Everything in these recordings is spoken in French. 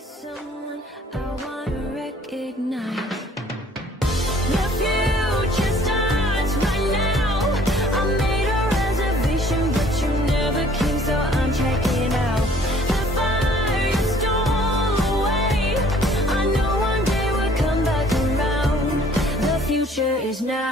someone I wanna recognize. The future starts right now. I made a reservation, but you never came, so I'm checking out. The fire stole away. I know one day we'll come back around. The future is now.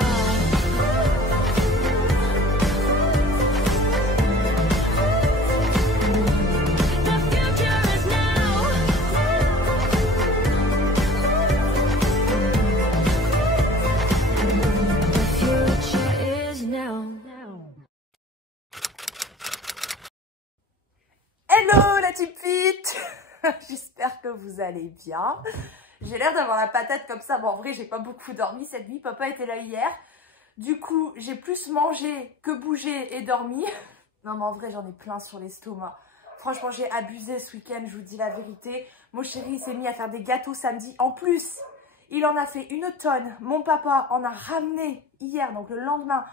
Hello la petite pite. J'espère que vous allez bien. J'ai l'air d'avoir la patate comme ça. Bon, en vrai, j'ai pas beaucoup dormi cette nuit. Papa était là hier. Du coup, j'ai plus mangé que bougé et dormi. Non, mais en vrai, j'en ai plein sur l'estomac. Franchement, j'ai abusé ce week-end, je vous dis la vérité. Mon chéri s'est mis à faire des gâteaux samedi. En plus, il en a fait une tonne. Mon papa en a ramené hier, donc le lendemain.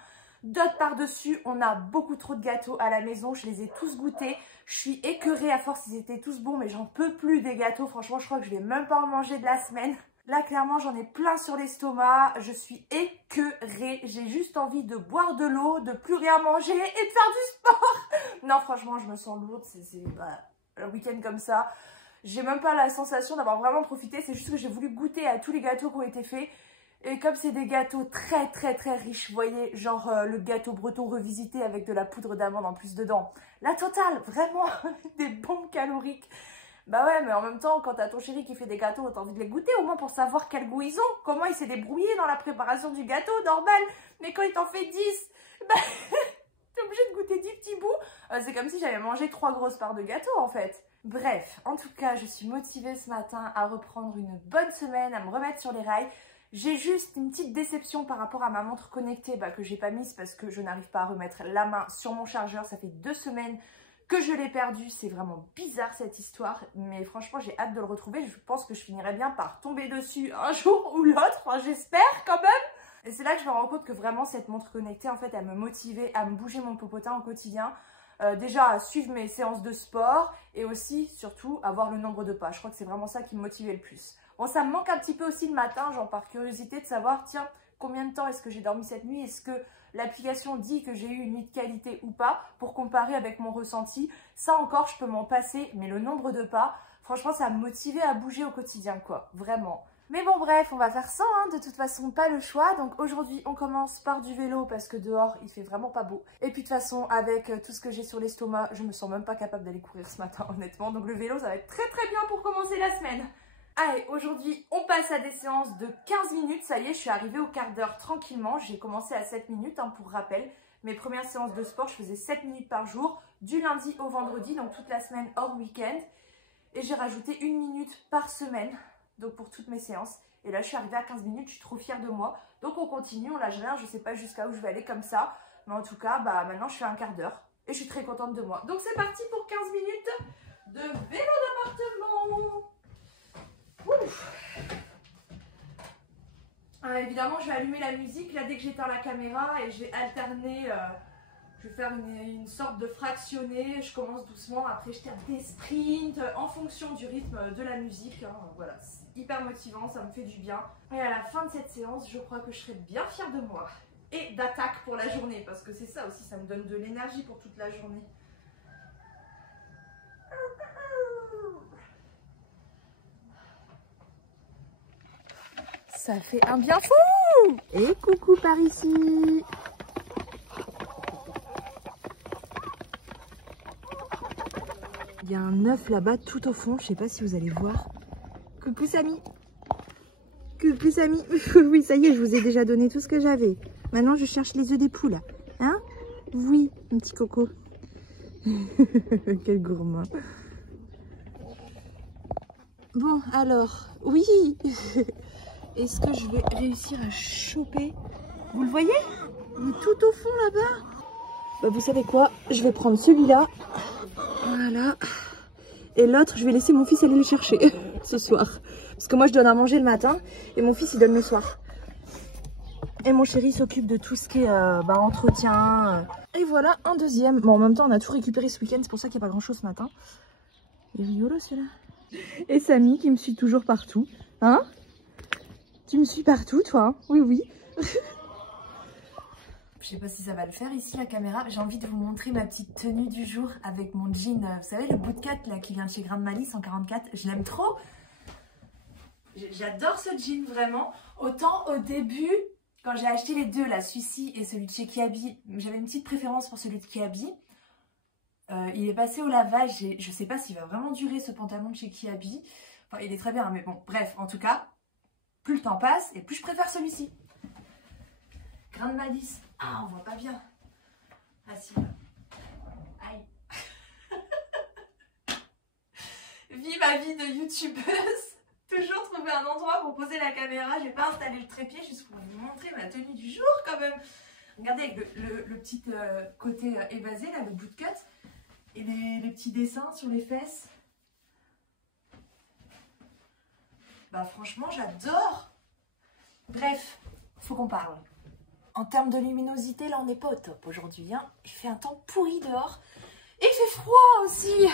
D'autres par-dessus, on a beaucoup trop de gâteaux à la maison, je les ai tous goûtés. Je suis écœurée à force, ils étaient tous bons, mais j'en peux plus des gâteaux. Franchement, je crois que je vais même pas en manger de la semaine. Là, clairement, j'en ai plein sur l'estomac. Je suis écœurée. J'ai juste envie de boire de l'eau, de plus rien manger et de faire du sport. Non, franchement, je me sens lourde. C'est un week-end comme ça. J'ai même pas la sensation d'avoir vraiment profité. C'est juste que j'ai voulu goûter à tous les gâteaux qui ont été faits. Et comme c'est des gâteaux très riches, vous voyez, genre le gâteau breton revisité avec de la poudre d'amande en plus dedans. La totale, vraiment, des bombes caloriques. Bah ouais, mais en même temps, quand t'as ton chéri qui fait des gâteaux, t'as envie de les goûter au moins pour savoir quel goût ils ont. Comment il s'est débrouillé dans la préparation du gâteau, normal. Mais quand il t'en fait 10, bah, t'es obligé de goûter 10 petits bouts. C'est comme si j'avais mangé 3 grosses parts de gâteau en fait. Bref, en tout cas, je suis motivée ce matin à reprendre une bonne semaine, à me remettre sur les rails. J'ai juste une petite déception par rapport à ma montre connectée que j'ai pas mise parce que je n'arrive pas à remettre la main sur mon chargeur. Ça fait 2 semaines que je l'ai perdu. C'est vraiment bizarre cette histoire. Mais franchement, j'ai hâte de le retrouver. Je pense que je finirai bien par tomber dessus un jour ou l'autre. Enfin, j'espère quand même. Et c'est là que je me rends compte que vraiment cette montre connectée, en fait, elle me motivait à me bouger mon popotin au quotidien. Déjà à suivre mes séances de sport et aussi, surtout, à voir le nombre de pas. Je crois que c'est vraiment ça qui me motivait le plus. Bon, ça me manque un petit peu aussi le matin, genre par curiosité de savoir, tiens, combien de temps est-ce que j'ai dormi cette nuit? Est-ce que l'application dit que j'ai eu une nuit de qualité ou pas? Pour comparer avec mon ressenti. Ça encore, je peux m'en passer, mais le nombre de pas, franchement, ça me motivait à bouger au quotidien, quoi. Vraiment. Mais bon, bref, on va faire ça, hein. De toute façon, pas le choix. Donc aujourd'hui, on commence par du vélo parce que dehors, il fait vraiment pas beau. Et puis de toute façon, avec tout ce que j'ai sur l'estomac, je me sens même pas capable d'aller courir ce matin, honnêtement. Donc le vélo, ça va être très bien pour commencer la semaine. Allez, aujourd'hui, on passe à des séances de 15 minutes. Ça y est, je suis arrivée au quart d'heure tranquillement. J'ai commencé à 7 minutes, hein, pour rappel. Mes premières séances de sport, je faisais 7 minutes par jour, du lundi au vendredi, donc toute la semaine hors week-end. Et j'ai rajouté 1 minute par semaine, donc pour toutes mes séances. Et là, je suis arrivée à 15 minutes, je suis trop fière de moi. Donc on continue, on lâche rien, je sais pas jusqu'à où je vais aller comme ça. Mais en tout cas, bah maintenant, je fais un quart d'heure. Et je suis très contente de moi. Donc c'est parti pour 15 minutes de vélo d'appartement. Évidemment, je vais allumer la musique là dès que j'éteins la caméra et je vais alterner. Je vais faire une sorte de fractionné. Je commence doucement, après je tape des sprints en fonction du rythme de la musique. Hein. Voilà, c'est hyper motivant, ça me fait du bien. Et à la fin de cette séance, je crois que je serai bien fière de moi et d'attaque pour la journée parce que c'est ça aussi, ça me donne de l'énergie pour toute la journée. Ça fait un bien fou! Et coucou par ici! Il y a un œuf là-bas tout au fond, je sais pas si vous allez voir. Coucou Samy! Coucou Samy! Oui, ça y est, je vous ai déjà donné tout ce que j'avais. Maintenant, je cherche les œufs des poules. Hein? Oui, mon petit coco. Quel gourmand! Bon, alors, oui! Est-ce que je vais réussir à choper? Vous le voyez? Il est tout au fond là-bas. Bah, vous savez quoi? Je vais prendre celui-là. Voilà. Et l'autre, je vais laisser mon fils aller le chercher ce soir. Parce que moi, je donne à manger le matin et mon fils, il donne le soir. Et mon chéri s'occupe de tout ce qui est entretien. Et voilà, un deuxième. Bon, en même temps, on a tout récupéré ce week-end. C'est pour ça qu'il n'y a pas grand-chose ce matin. Il est rigolo celui-là. Et Samy qui me suit toujours partout. Hein? Tu me suis partout, toi? Hein? Oui, oui. Je sais pas si ça va le faire ici, la caméra. J'ai envie de vous montrer ma petite tenue du jour avec mon jean. Vous savez, le bootcut là qui vient de chez Grain de Malice en 44. Je l'aime trop. J'adore ce jean, vraiment. Autant au début, quand j'ai acheté les deux, là, celui-ci et celui de chez Kiabi, j'avais une petite préférence pour celui de Kiabi. Il est passé au lavage et je sais pas s'il va vraiment durer ce pantalon de chez Kiabi. Enfin, il est très bien, mais bon, bref, en tout cas, plus le temps passe et plus je préfère celui-ci. Grain de Malice. Ah, on voit pas bien. Ah si. Aïe. Vis ma vie de youtubeuse. Toujours trouver un endroit pour poser la caméra. J'ai pas installé le trépied juste pour vous montrer ma tenue du jour quand même. Regardez avec le petit côté évasé, là, le bootcut. Et les petits dessins sur les fesses. Bah franchement, j'adore. Bref, faut qu'on parle. En termes de luminosité, là, on n'est pas au top aujourd'hui. Hein. Il fait un temps pourri dehors. Et il fait froid aussi.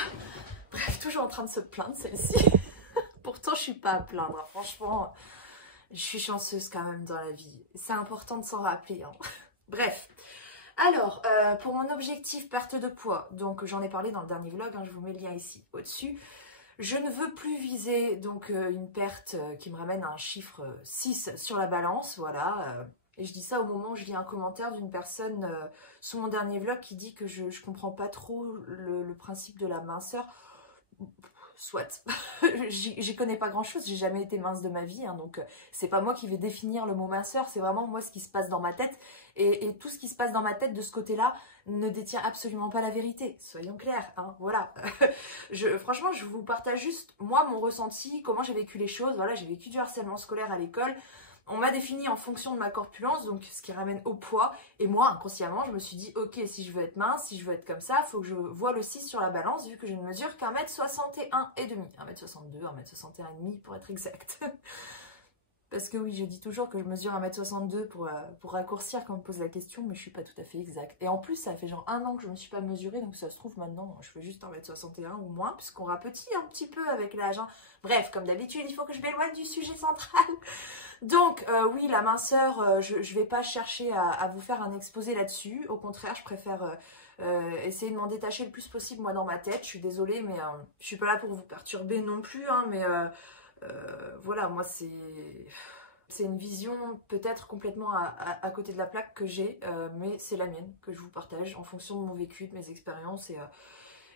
Bref, toujours en train de se plaindre, celle-ci. Pourtant, je suis pas à plaindre. Hein. Franchement, je suis chanceuse quand même dans la vie. C'est important de s'en rappeler. Hein. Bref. Alors, pour mon objectif perte de poids, donc j'en ai parlé dans le dernier vlog, hein, je vous mets le lien ici au-dessus. Je ne veux plus viser donc une perte qui me ramène à un chiffre 6 sur la balance, voilà. Et je dis ça au moment où je lis un commentaire d'une personne sous mon dernier vlog qui dit que je comprends pas trop le principe de la minceur. Soit, j'y connais pas grand chose, j'ai jamais été mince de ma vie, hein, donc c'est pas moi qui vais définir le mot minceur, c'est vraiment moi ce qui se passe dans ma tête, et tout ce qui se passe dans ma tête de ce côté-là ne détient absolument pas la vérité, soyons clairs, hein, voilà. Franchement, je vous partage juste, moi, mon ressenti, comment j'ai vécu les choses, voilà, j'ai vécu du harcèlement scolaire à l'école. On m'a défini en fonction de ma corpulence, donc ce qui ramène au poids. Et moi, inconsciemment, je me suis dit, ok, si je veux être mince, si je veux être comme ça, il faut que je voie le 6 sur la balance, vu que je ne mesure qu'un m 61 et demi. 1m62, 1m61 et demi pour être exact. Parce que oui, je dis toujours que je mesure 1m62 pour raccourcir quand on me pose la question, mais je suis pas tout à fait exact. Et en plus, ça fait genre 1 an que je me suis pas mesurée, donc ça se trouve maintenant, je fais juste 1m61 ou moins, puisqu'on rapetit un petit peu avec l'âge. Hein. Bref, comme d'habitude, il faut que je m'éloigne du sujet central. Donc, oui, la minceur, je vais pas chercher à vous faire un exposé là-dessus. Au contraire, je préfère essayer de m'en détacher le plus possible, moi, dans ma tête. Je suis désolée, mais je suis pas là pour vous perturber non plus, hein, mais... voilà, moi c'est une vision peut-être complètement à côté de la plaque que j'ai, mais c'est la mienne que je vous partage en fonction de mon vécu, de mes expériences.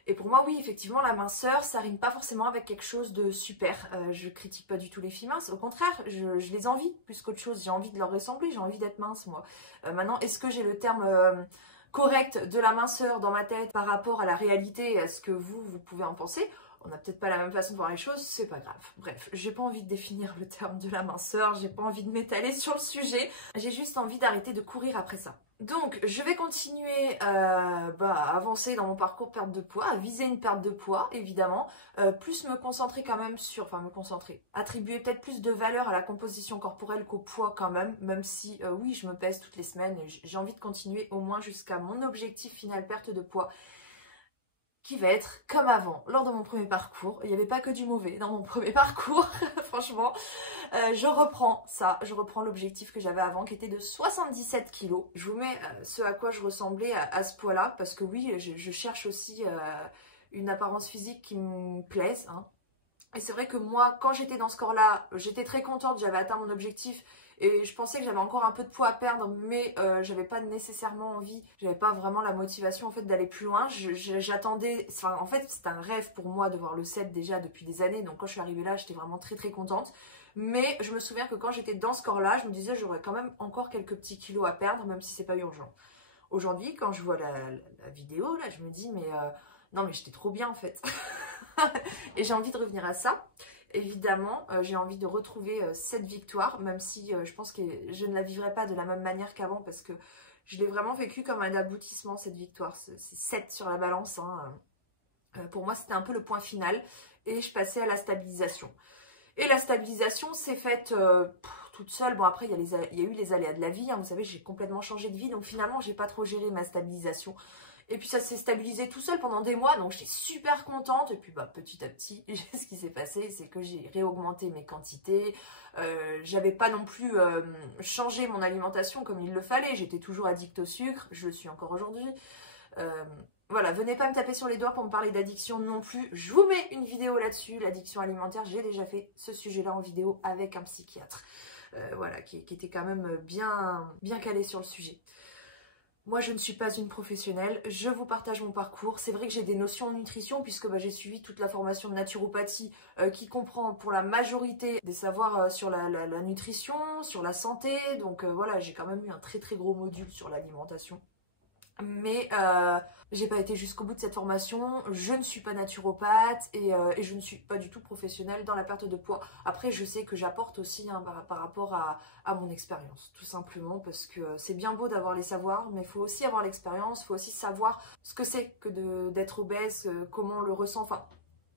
Et pour moi, oui, effectivement, la minceur, ça rime pas forcément avec quelque chose de super. Je critique pas du tout les filles minces, au contraire, je les envie plus qu'autre chose. J'ai envie de leur ressembler, j'ai envie d'être mince, moi. Maintenant, est-ce que j'ai le terme correct de la minceur dans ma tête par rapport à la réalité et à ce que vous pouvez en penser ? On n'a peut-être pas la même façon de voir les choses, c'est pas grave. Bref, j'ai pas envie de définir le terme de la minceur, j'ai pas envie de m'étaler sur le sujet, j'ai juste envie d'arrêter de courir après ça. Donc, je vais continuer à avancer dans mon parcours perte de poids, à viser une perte de poids, évidemment, plus me concentrer quand même sur, attribuer peut-être plus de valeur à la composition corporelle qu'au poids quand même si, oui, je me pèse toutes les semaines et j'ai envie de continuer au moins jusqu'à mon objectif final perte de poids, qui va être comme avant, lors de mon premier parcours. Il n'y avait pas que du mauvais dans mon premier parcours, franchement. Je reprends l'objectif que j'avais avant, qui était de 77 kg. Je vous mets ce à quoi je ressemblais à ce poids-là, parce que oui, je cherche aussi une apparence physique qui me plaise. Hein. Et c'est vrai que moi, quand j'étais dans ce corps-là, j'étais très contente, j'avais atteint mon objectif. Et je pensais que j'avais encore un peu de poids à perdre, mais j'avais pas nécessairement envie, j'avais pas vraiment la motivation en fait d'aller plus loin. J'attendais, enfin en fait c'était un rêve pour moi de voir le 7 déjà depuis des années, donc quand je suis arrivée là j'étais vraiment très très contente. Mais je me souviens que quand j'étais dans ce corps-là, je me disais j'aurais quand même encore quelques petits kilos à perdre, même si c'est pas urgent. Aujourd'hui, quand je vois la vidéo là, je me dis mais non mais j'étais trop bien en fait. Et j'ai envie de revenir à ça. Évidemment, j'ai envie de retrouver cette victoire, même si je pense que je ne la vivrai pas de la même manière qu'avant, parce que je l'ai vraiment vécu comme un aboutissement, cette victoire. C'est 7 sur la balance. Hein. Pour moi, c'était un peu le point final, et je passais à la stabilisation. Et la stabilisation s'est faite toute seule. Bon, après, il y a eu les aléas de la vie. Hein. Vous savez, j'ai complètement changé de vie, donc finalement, j'ai pas trop géré ma stabilisation. Et puis ça s'est stabilisé tout seul pendant des mois, donc j'étais super contente. Et puis bah, petit à petit, ce qui s'est passé, c'est que j'ai réaugmenté mes quantités. J'avais pas non plus changé mon alimentation comme il le fallait. J'étais toujours addict au sucre, je le suis encore aujourd'hui. Voilà, venez pas me taper sur les doigts pour me parler d'addiction non plus. Je vous mets une vidéo là-dessus, l'addiction alimentaire. J'ai déjà fait ce sujet-là en vidéo avec un psychiatre. Voilà, qui était quand même bien calé sur le sujet. Moi, je ne suis pas une professionnelle, je vous partage mon parcours. C'est vrai que j'ai des notions en nutrition puisque bah, j'ai suivi toute la formation de naturopathie qui comprend pour la majorité des savoirs sur la nutrition, sur la santé. Donc voilà, j'ai quand même eu un très gros module sur l'alimentation. Mais j'ai pas été jusqu'au bout de cette formation, je ne suis pas naturopathe et je ne suis pas du tout professionnelle dans la perte de poids. Après je sais que j'apporte aussi hein, par rapport à mon expérience, tout simplement parce que c'est bien beau d'avoir les savoirs, mais il faut aussi avoir l'expérience, il faut aussi savoir ce que c'est que d'être obèse, comment on le ressent, enfin...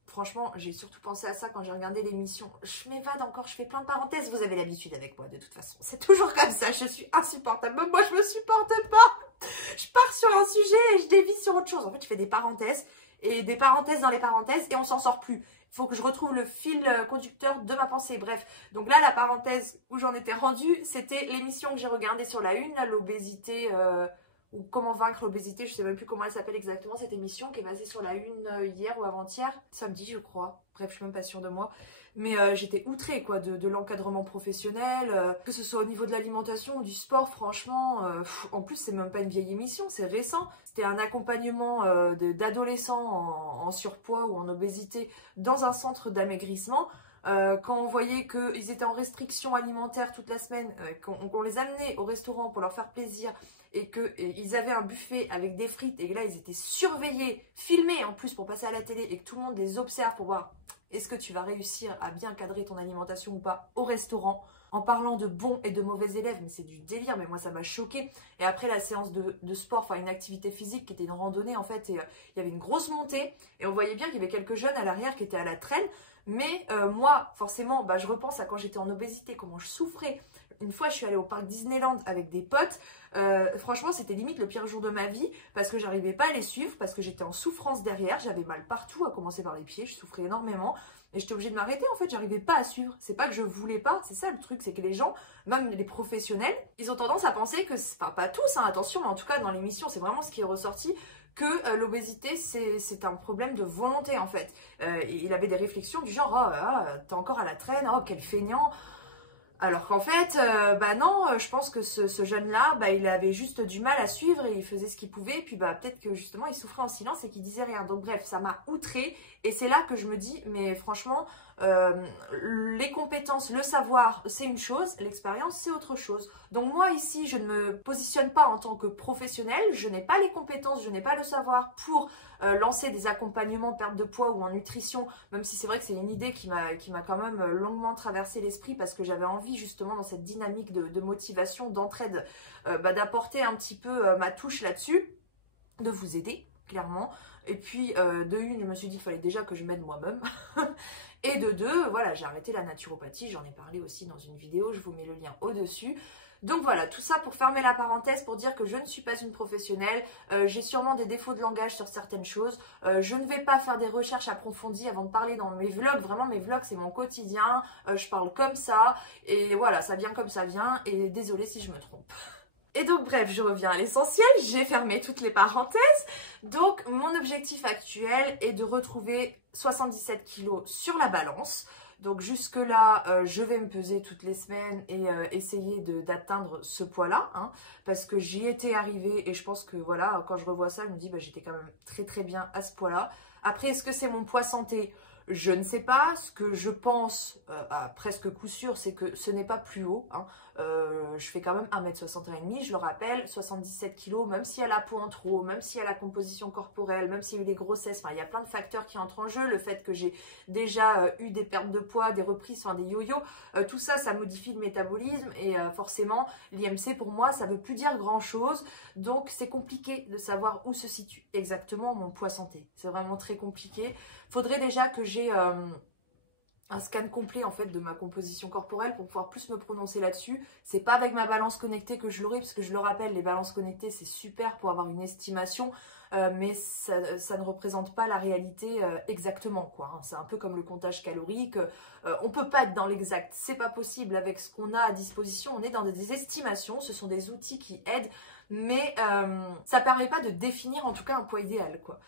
Franchement, j'ai surtout pensé à ça quand j'ai regardé l'émission. Je m'évade encore, je fais plein de parenthèses. Vous avez l'habitude avec moi, de toute façon. C'est toujours comme ça, je suis insupportable. Même moi, je me supporte pas. Je pars sur un sujet et je dévie sur autre chose. En fait, je fais des parenthèses et des parenthèses dans les parenthèses et on s'en sort plus. Il faut que je retrouve le fil conducteur de ma pensée. Bref, donc là, la parenthèse où j'en étais rendue, c'était l'émission que j'ai regardée sur la une, l'obésité... ou comment vaincre l'obésité, je sais même plus comment elle s'appelle exactement cette émission qui est basée sur la une hier ou avant-hier, samedi je crois, bref je suis même pas sûre de moi, mais j'étais outrée quoi de l'encadrement professionnel, que ce soit au niveau de l'alimentation ou du sport, franchement, en plus c'est même pas une vieille émission, c'est récent, c'était un accompagnement d'adolescents en surpoids ou en obésité dans un centre d'amaigrissement. Quand on voyait qu'ils étaient en restriction alimentaire toute la semaine, qu'on les amenait au restaurant pour leur faire plaisir et qu'ils avaient un buffet avec des frites et que là ils étaient surveillés, filmés en plus pour passer à la télé et que tout le monde les observe pour voir est-ce que tu vas réussir à bien cadrer ton alimentation ou pas au restaurant en parlant de bons et de mauvais élèves, mais c'est du délire, mais moi ça m'a choquée. Et après la séance de sport, enfin une activité physique qui était une randonnée en fait, et il y avait une grosse montée et on voyait bien qu'il y avait quelques jeunes à l'arrière qui étaient à la traîne. Mais moi, forcément, bah, je repense à quand j'étais en obésité, comment je souffrais. Une fois, je suis allée au parc Disneyland avec des potes. Franchement, c'était limite le pire jour de ma vie parce que j'arrivais pas à les suivre, parce que j'étais en souffrance derrière. J'avais mal partout, à commencer par les pieds. Je souffrais énormément. Et j'étais obligée de m'arrêter, en fait. J'arrivais pas à suivre. C'est pas que je voulais pas. C'est ça le truc, c'est que les gens, même les professionnels, ils ont tendance à penser que, enfin pas tous, hein, attention, mais en tout cas dans l'émission, c'est vraiment ce qui est ressorti, que l'obésité c'est un problème de volonté en fait. Il avait des réflexions du genre oh, t'es encore à la traîne, oh quel feignant. Alors qu'en fait, bah non, je pense que ce jeune-là, bah, il avait juste du mal à suivre et il faisait ce qu'il pouvait. Et puis bah, peut-être que justement, il souffrait en silence et qu'il disait rien. Donc bref, ça m'a outrée. Et c'est là que je me dis, mais franchement, les compétences, le savoir, c'est une chose. L'expérience, c'est autre chose. Donc moi, ici, je ne me positionne pas en tant que professionnelle. Je n'ai pas les compétences, je n'ai pas le savoir pour lancer des accompagnements perte de poids ou en nutrition, même si c'est vrai que c'est une idée qui m'a quand même longuement traversé l'esprit parce que j'avais envie justement dans cette dynamique de motivation, d'entraide, bah, d'apporter un petit peu ma touche là-dessus, de vous aider clairement. Et puis de une, je me suis dit qu'il fallait déjà que je m'aide moi-même. Et de deux, voilà, j'ai arrêté la naturopathie, j'en ai parlé aussi dans une vidéo, je vous mets le lien au-dessus. Donc voilà, tout ça pour fermer la parenthèse, pour dire que je ne suis pas une professionnelle, j'ai sûrement des défauts de langage sur certaines choses, je ne vais pas faire des recherches approfondies avant de parler dans mes vlogs, vraiment mes vlogs c'est mon quotidien, je parle comme ça, et voilà, ça vient comme ça vient, et désolée si je me trompe. Et donc bref, je reviens à l'essentiel, j'ai fermé toutes les parenthèses. Donc mon objectif actuel est de retrouver 77 kg sur la balance. Donc jusque là, je vais me peser toutes les semaines et essayer d'atteindre ce poids-là, hein, parce que j'y étais arrivée et je pense que voilà, quand je revois ça, je me dis bah, j'étais quand même très bien à ce poids-là. Après, est-ce que c'est mon poids santé ? Je ne sais pas. Ce que je pense, à presque coup sûr, c'est que ce n'est pas plus haut, hein. Je fais quand même 1m61,5, je le rappelle, 77 kg, même s'il y a la peau en trop, même s'il y a la composition corporelle, même s'il y a eu les grossesses, enfin il y a plein de facteurs qui entrent en jeu, le fait que j'ai déjà eu des pertes de poids, des reprises, enfin des yo-yo, tout ça, ça modifie le métabolisme et forcément l'IMC pour moi ça veut plus dire grand chose, donc c'est compliqué de savoir où se situe exactement mon poids santé, c'est vraiment très compliqué. Faudrait déjà que j'ai un scan complet en fait de ma composition corporelle pour pouvoir plus me prononcer là-dessus. C'est pas avec ma balance connectée que je l'aurai, parce que je le rappelle, les balances connectées c'est super pour avoir une estimation, mais ça ne représente pas la réalité exactement, quoi. Hein. C'est un peu comme le comptage calorique. On peut pas être dans l'exact, c'est pas possible avec ce qu'on a à disposition. On est dans des estimations, ce sont des outils qui aident, mais ça permet pas de définir en tout cas un poids idéal, quoi.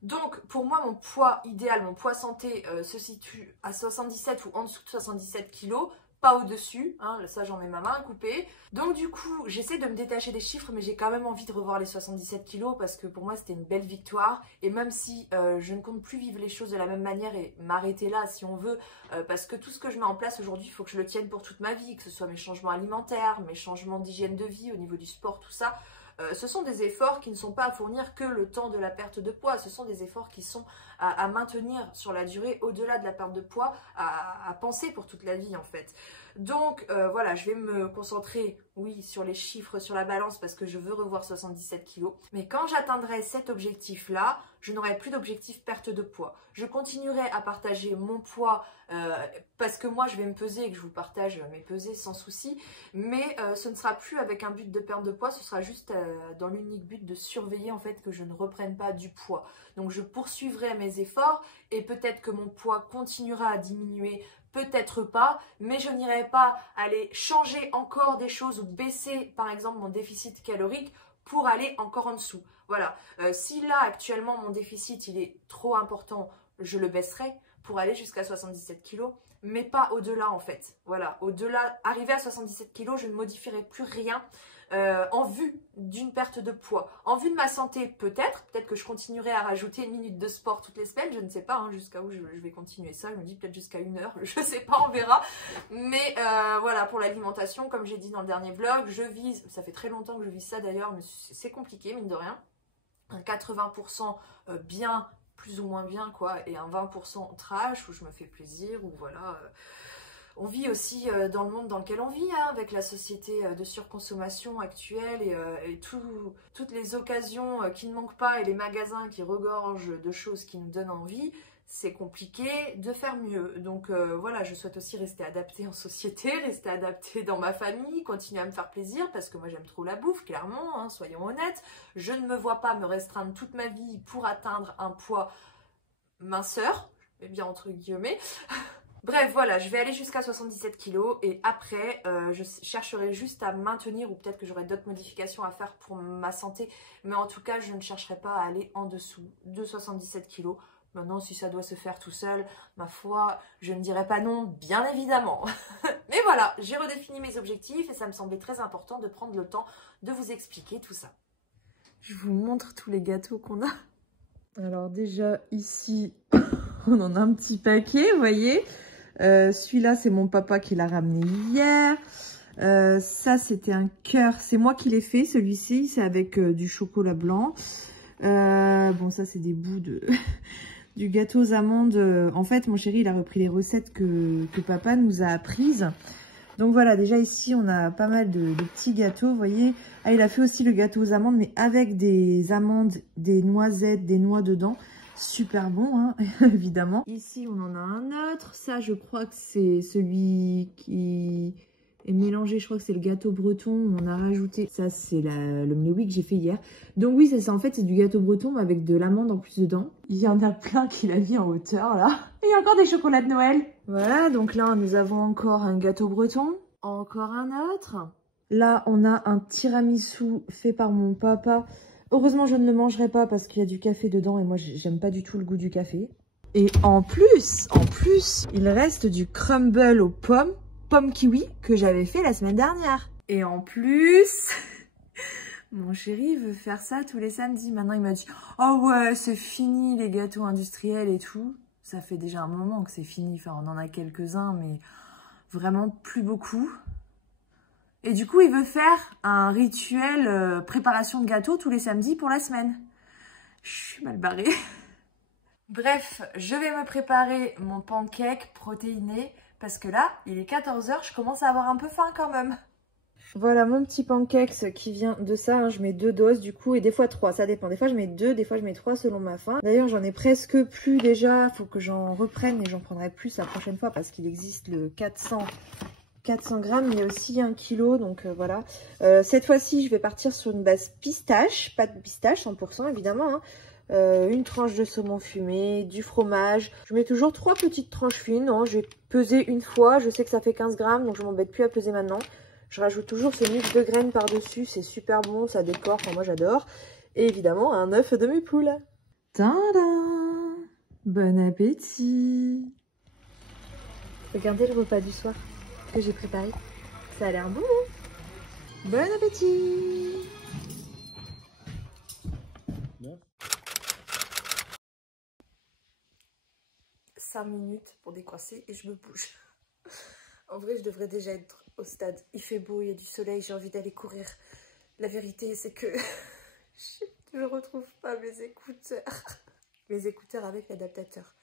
Donc pour moi mon poids idéal, mon poids santé se situe à 77 ou en dessous de 77 kg, pas au-dessus, hein, ça j'en mets ma main coupée. Donc du coup j'essaie de me détacher des chiffres, mais j'ai quand même envie de revoir les 77 kg parce que pour moi c'était une belle victoire. Et même si je ne compte plus vivre les choses de la même manière et m'arrêter là si on veut, parce que tout ce que je mets en place aujourd'hui, il faut que je le tienne pour toute ma vie, que ce soit mes changements alimentaires, mes changements d'hygiène de vie au niveau du sport, tout ça. Ce sont des efforts qui ne sont pas à fournir que le temps de la perte de poids, ce sont des efforts qui sont à maintenir sur la durée, au-delà de la perte de poids, à penser pour toute la vie en fait. Donc voilà, je vais me concentrer, oui, sur les chiffres, sur la balance, parce que je veux revoir 77 kg. Mais quand j'atteindrai cet objectif-là, je n'aurai plus d'objectif perte de poids. Je continuerai à partager mon poids, parce que moi je vais me peser et que je vous partage mes pesées sans souci. Mais ce ne sera plus avec un but de perte de poids, ce sera juste dans l'unique but de surveiller en fait que je ne reprenne pas du poids. Donc je poursuivrai mes efforts et peut-être que mon poids continuera à diminuer, peut-être pas, mais je n'irai pas aller changer encore des choses ou baisser par exemple mon déficit calorique pour aller encore en dessous. Voilà, si là actuellement mon déficit il est trop important, je le baisserai pour aller jusqu'à 77 kg, mais pas au-delà en fait. Voilà, au-delà, arrivé à 77 kg, je ne modifierai plus rien en vue d'une perte de poids. En vue de ma santé, peut-être que je continuerai à rajouter une minute de sport toutes les semaines, je ne sais pas hein, jusqu'à où je vais continuer ça, je me dis peut-être jusqu'à 1 heure, je sais pas, on verra. Mais voilà, pour l'alimentation, comme j'ai dit dans le dernier vlog, je vise, ça fait très longtemps que je vise ça d'ailleurs, mais c'est compliqué mine de rien, un 80% bien, plus ou moins bien quoi, et un 20% trash où je me fais plaisir, ou voilà. On vit aussi dans le monde dans lequel on vit, hein, avec la société de surconsommation actuelle et toutes les occasions qui ne manquent pas et les magasins qui regorgent de choses qui nous donnent envie. C'est compliqué de faire mieux. Donc voilà, je souhaite aussi rester adaptée en société, rester adaptée dans ma famille, continuer à me faire plaisir parce que moi j'aime trop la bouffe, clairement, hein, soyons honnêtes. Je ne me vois pas me restreindre toute ma vie pour atteindre un poids minceur, mais bien entre guillemets. Bref, voilà, je vais aller jusqu'à 77 kg et après, je chercherai juste à maintenir ou peut-être que j'aurai d'autres modifications à faire pour ma santé. Mais en tout cas, je ne chercherai pas à aller en dessous de 77 kg. Maintenant, si ça doit se faire tout seul, ma foi, je ne dirai pas non, bien évidemment. Mais voilà, j'ai redéfini mes objectifs et ça me semblait très important de prendre le temps de vous expliquer tout ça. Je vous montre tous les gâteaux qu'on a. Alors déjà, ici, on en a un petit paquet, vous voyez. Celui-là, c'est mon papa qui l'a ramené hier. Ça, c'était un cœur. C'est moi qui l'ai fait. Celui-ci, c'est avec du chocolat blanc. Bon, ça, c'est des bouts de du gâteau aux amandes. En fait, mon chéri, il a repris les recettes que papa nous a apprises. Donc voilà, déjà ici, on a pas mal de petits gâteaux, vous voyez. Ah, il a fait aussi le gâteau aux amandes, mais avec des amandes, des noisettes, des noix dedans. Super bon, hein, évidemment. Ici, on en a un autre. Ça, je crois que c'est celui qui est mélangé. Je crois que c'est le gâteau breton. On a rajouté. Ça, c'est le mléoui que j'ai fait hier. Donc oui, c'est ça. En fait, c'est du gâteau breton mais avec de l'amande en plus dedans. Il y en a plein qu'il a mis en hauteur, là. Et il y a encore des chocolats de Noël. Voilà, donc là, nous avons encore un gâteau breton. Encore un autre. Là, on a un tiramisu fait par mon papa. Heureusement, je ne le mangerai pas parce qu'il y a du café dedans et moi, j'aime pas du tout le goût du café. Et en plus, il reste du crumble aux pommes kiwi que j'avais fait la semaine dernière. Et en plus, mon chéri veut faire ça tous les samedis. Maintenant, il m'a dit « Oh ouais, c'est fini les gâteaux industriels et tout. » Ça fait déjà un moment que c'est fini. Enfin, on en a quelques-uns, mais vraiment plus beaucoup. Et du coup, il veut faire un rituel préparation de gâteau tous les samedis pour la semaine. Je suis mal barrée. Bref, je vais me préparer mon pancake protéiné parce que là, il est 14 h, je commence à avoir un peu faim quand même. Voilà mon petit pancake qui vient de ça. Hein. Je mets 2 doses du coup et des fois 3, ça dépend. Des fois je mets 2, des fois je mets 3 selon ma faim. D'ailleurs, j'en ai presque plus déjà. Il faut que j'en reprenne et j'en prendrai plus la prochaine fois parce qu'il existe le 400 400 grammes, il y a aussi 1 kg, donc voilà. Cette fois-ci, je vais partir sur une base pistache, pas de pistache 100% évidemment, hein. Une tranche de saumon fumé, du fromage. Je mets toujours 3 petites tranches fines, hein. Je vais peser une fois, je sais que ça fait 15 grammes, donc je m'embête plus à peser maintenant. Je rajoute toujours ce mix de graines par-dessus, c'est super bon, ça décore, enfin, moi j'adore. Et évidemment, un œuf de mes poules. Tadam! Bon appétit! Regardez le repas du soir que j'ai préparé. Ça a l'air bon. Bon appétit! 5 minutes pour décoincer et je me bouge. En vrai, je devrais déjà être au stade. Il fait beau, il y a du soleil, j'ai envie d'aller courir. La vérité, c'est que je ne retrouve pas mes écouteurs. Mes écouteurs avec l'adaptateur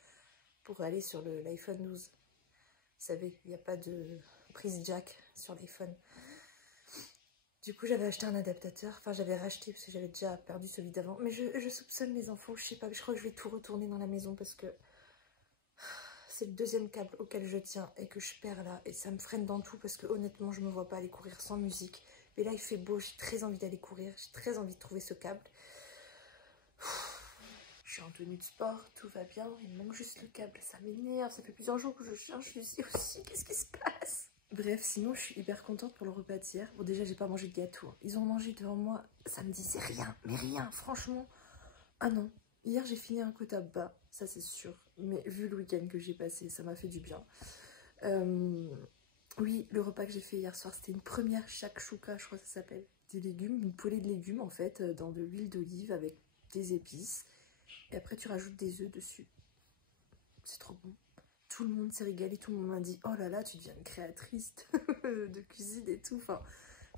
pour aller sur l'iPhone 12. Vous savez, il n'y a pas de prise jack sur l'iPhone. Du coup, j'avais acheté un adaptateur. Enfin, j'avais racheté parce que j'avais déjà perdu celui d'avant. Mais je soupçonne mes infos, je sais pas. Je crois que je vais tout retourner dans la maison parce que c'est le deuxième câble auquel je tiens et que je perds là. Et ça me freine dans tout parce que honnêtement, je me vois pas aller courir sans musique. Mais là, il fait beau, j'ai très envie d'aller courir. J'ai très envie de trouver ce câble. Je suis en tenue de sport, tout va bien. Il me manque juste le câble. Ça m'énerve, ça fait plusieurs jours que je cherche ici aussi. Qu'est-ce qui se passe? Bref, sinon, je suis hyper contente pour le repas d'hier. Bon, déjà, j'ai pas mangé de gâteau. Ils ont mangé devant moi. Ça me disait rien, mais rien, franchement. Ah non. Hier, j'ai fini un quota bas, ça c'est sûr. Mais vu le week-end que j'ai passé, ça m'a fait du bien. Oui, le repas que j'ai fait hier soir, c'était une première shakshuka, je crois que ça s'appelle. Des légumes, une poêlée de légumes en fait, dans de l'huile d'olive avec des épices. Et après, tu rajoutes des œufs dessus. C'est trop bon. Tout le monde s'est régalé, tout le monde m'a dit « Oh là là, tu deviens une créatrice de cuisine et tout. » Enfin,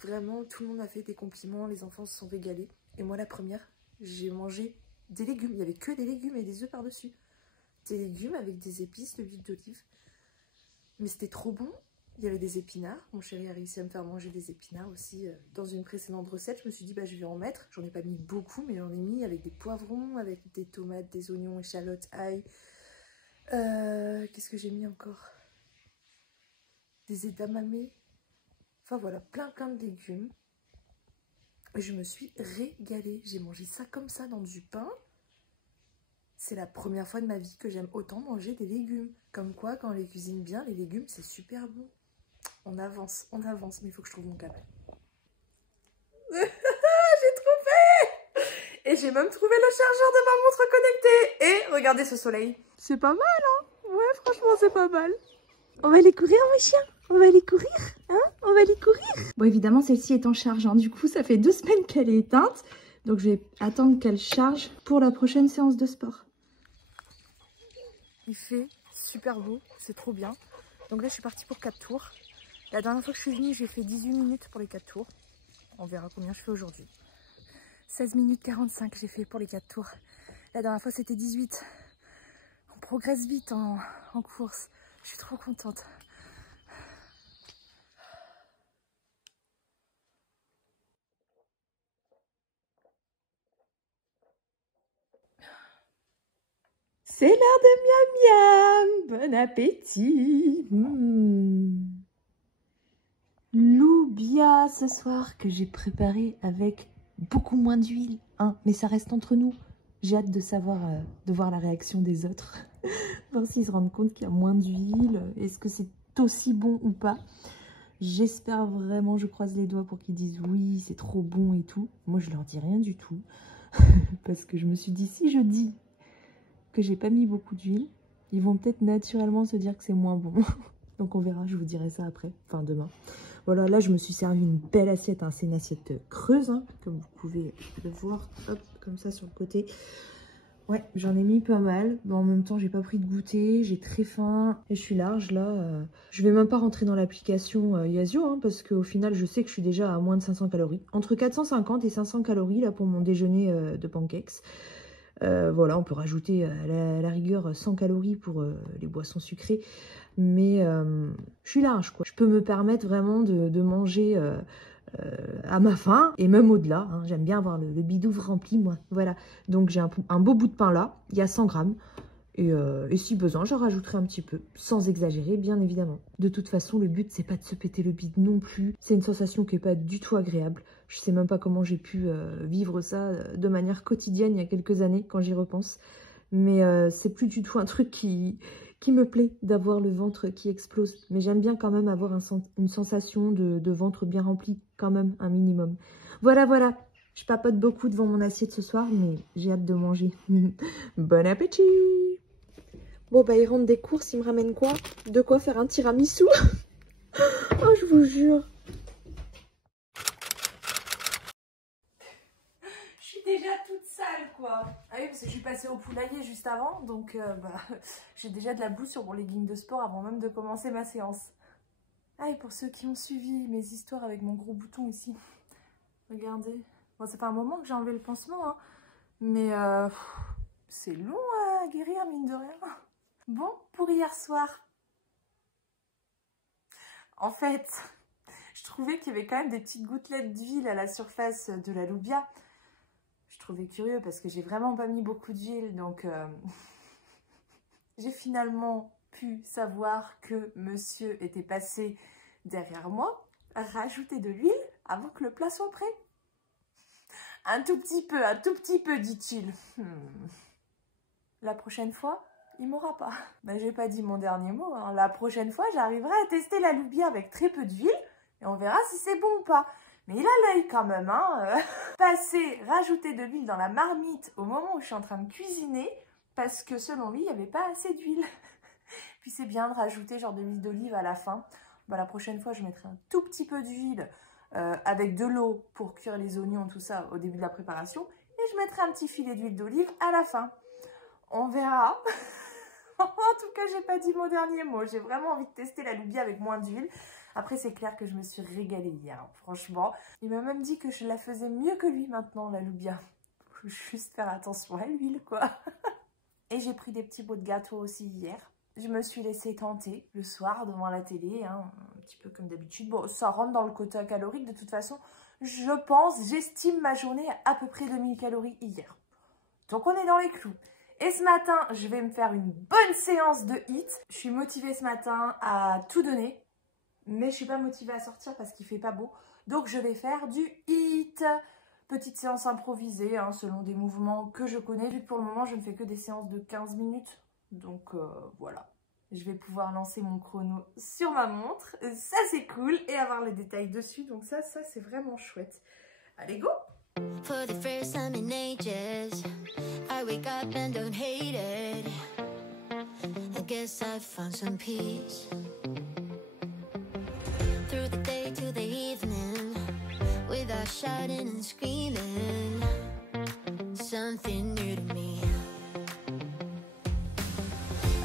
vraiment, tout le monde m'a fait des compliments, les enfants se sont régalés. Et moi, la première, j'ai mangé des légumes. Il n'y avait que des légumes et des œufs par-dessus. Des légumes avec des épices, de l'huile d'olive. Mais c'était trop bon. Il y avait des épinards. Mon chéri a réussi à me faire manger des épinards aussi. Dans une précédente recette, je me suis dit, bah, je vais en mettre. J'en ai pas mis beaucoup, mais j'en ai mis avec des poivrons, avec des tomates, des oignons, échalotes, ail. Qu'est-ce que j'ai mis encore? Des edamame. Enfin voilà, plein de légumes. Et je me suis régalée. J'ai mangé ça comme ça dans du pain. C'est la première fois de ma vie que j'aime autant manger des légumes. Comme quoi, quand on les cuisine bien, les légumes, c'est super bon. On avance, mais il faut que je trouve mon câble. J'ai trouvé! Et j'ai même trouvé le chargeur de ma montre connectée. Et regardez ce soleil. C'est pas mal, hein? Ouais, franchement, c'est pas mal. On va aller courir, mon chien? On va aller courir, hein? On va aller courir. Bon, évidemment, celle-ci est en charge, hein. Du coup, ça fait 2 semaines qu'elle est éteinte. Donc, je vais attendre qu'elle charge pour la prochaine séance de sport. Il fait super beau, c'est trop bien. Donc là, je suis partie pour 4 tours. La dernière fois que je suis venue, j'ai fait 18 minutes pour les 4 tours. On verra combien je fais aujourd'hui. 16 minutes 45 j'ai fait pour les 4 tours. La dernière fois, c'était 18. On progresse vite en course. Je suis trop contente. C'est l'heure de miam miam. Bon appétit. Loubia ce soir que j'ai préparé avec beaucoup moins d'huile, hein, mais ça reste entre nous. J'ai hâte de savoir, de voir la réaction des autres, voir s'ils se rendent compte qu'il y a moins d'huile, est-ce que c'est aussi bon ou pas. J'espère vraiment, je croise les doigts pour qu'ils disent oui, c'est trop bon et tout. Moi, je leur dis rien du tout, parce que je me suis dit, si je dis que j'ai pas mis beaucoup d'huile, ils vont peut-être naturellement se dire que c'est moins bon. Donc on verra, je vous dirai ça après, enfin demain. Voilà, là je me suis servi une belle assiette, hein. C'est une assiette creuse, hein, comme vous pouvez le voir, hop, comme ça sur le côté. Ouais, j'en ai mis pas mal, mais en même temps j'ai pas pris de goûter, j'ai très faim et je suis large là. Je vais même pas rentrer dans l'application Yazio, hein, parce qu'au final je sais que je suis déjà à moins de 500 calories. Entre 450 et 500 calories là pour mon déjeuner de pancakes. Voilà, on peut rajouter à la rigueur 100 calories pour les boissons sucrées. Mais je suis large, quoi. Je peux me permettre vraiment de manger à ma faim et même au-delà, hein. J'aime bien avoir le bidouve rempli, moi. Voilà. Donc j'ai un beau bout de pain là. Il y a 100 grammes. Et si besoin, j'en rajouterai un petit peu, sans exagérer, bien évidemment. De toute façon, le but, c'est pas de se péter le bide non plus. C'est une sensation qui est pas du tout agréable. Je sais même pas comment j'ai pu vivre ça de manière quotidienne il y a quelques années, quand j'y repense. Mais c'est plus du tout un truc qui me plaît, d'avoir le ventre qui explose. Mais j'aime bien quand même avoir une sensation de ventre bien rempli, quand même, un minimum. Voilà, voilà. Je papote beaucoup devant mon assiette ce soir, mais j'ai hâte de manger. Bon appétit! Bon, bah, il rentre des courses, il me ramène quoi? De quoi faire un tiramisu? Oh, je vous jure. Je suis déjà toute sale, quoi. Ah oui, parce que je suis passée au poulailler juste avant, donc j'ai déjà de la boue sur mon legging de sport avant même de commencer ma séance. Ah, et pour ceux qui ont suivi mes histoires avec mon gros bouton ici, regardez. Bon, ça fait un moment que j'ai enlevé le pansement, hein, mais c'est long à guérir, mine de rien. Bon, pour hier soir, en fait, je trouvais qu'il y avait quand même des petites gouttelettes d'huile à la surface de la loubia. Je trouvais curieux parce que j'ai vraiment pas mis beaucoup d'huile, donc j'ai finalement pu savoir que monsieur était passé derrière moi à rajouter de l'huile avant que le plat soit prêt. Un tout petit peu, dit-il. La prochaine fois, il m'aura pas. Ben, j'ai pas dit mon dernier mot, hein. La prochaine fois, j'arriverai à tester la loubia avec très peu d'huile et on verra si c'est bon ou pas. Mais il a l'œil quand même, hein. Rajouter de l'huile dans la marmite au moment où je suis en train de cuisiner parce que selon lui, il n'y avait pas assez d'huile. Puis c'est bien de rajouter genre de l'huile d'olive à la fin. Ben, la prochaine fois, je mettrai un tout petit peu d'huile avec de l'eau pour cuire les oignons, tout ça au début de la préparation. Et je mettrai un petit filet d'huile d'olive à la fin. On verra. En tout cas, j'ai pas dit mon dernier mot. J'ai vraiment envie de tester la loubia avec moins d'huile. Après, c'est clair que je me suis régalée hier, hein, franchement. Il m'a même dit que je la faisais mieux que lui maintenant, la loubia. Faut juste faire attention à l'huile, quoi. Et j'ai pris des petits bouts de gâteau aussi hier. Je me suis laissée tenter le soir devant la télé, hein, un petit peu comme d'habitude. Bon, ça rentre dans le quota calorique de toute façon. J'estime ma journée à peu près 2000 calories hier. Donc on est dans les clous. Et ce matin, je vais me faire une bonne séance de HIIT. Je suis motivée ce matin à tout donner. Mais je suis pas motivée à sortir parce qu'il fait pas beau. Donc je vais faire du HIIT. Petite séance improvisée, hein, selon des mouvements que je connais. Vu que pour le moment, je ne fais que des séances de 15 minutes. Donc voilà. Je vais pouvoir lancer mon chrono sur ma montre. Ça, c'est cool. Et avoir les détails dessus. Donc ça c'est vraiment chouette. Allez, go! For the first time in ages, I wake up and don't hate it. I guess I found some peace. Through the day to the evening, without shouting and screaming, something new to me.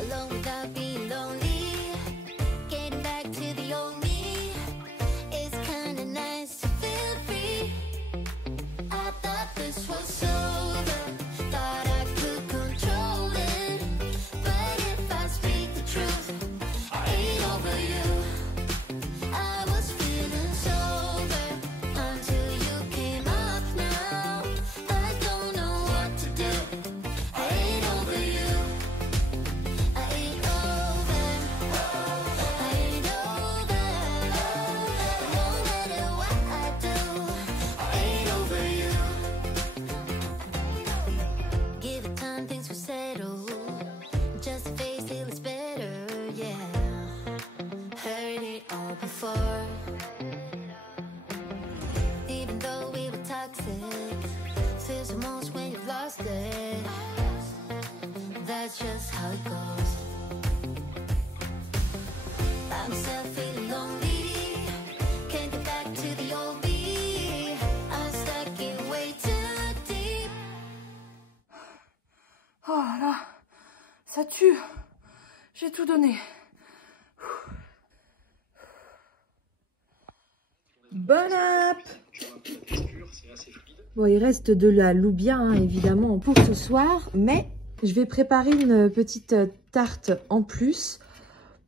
Alone without being lonely, getting back to the old me. It's kinda nice to feel free. I thought this was over, thought I could control it. But if I speak the truth, I ain't over you. I was feeling sober until you came up now. I don't know what to do. I ain't over you. I ain't over. I ain't over. No matter what I do, I ain't over you. Give it time, things will settle. Just a face till it's better, yeah. Heard it all before. Even though we were toxic, feels the most when you've lost it. That's just how it goes. By myself feeling lonely, can't get back to the old me. I'm stuck in way too deep. Oh là, ça tue. J'ai tout donné. Bon app! Bon, il reste de la loubia, hein, évidemment, pour ce soir. Mais je vais préparer une petite tarte en plus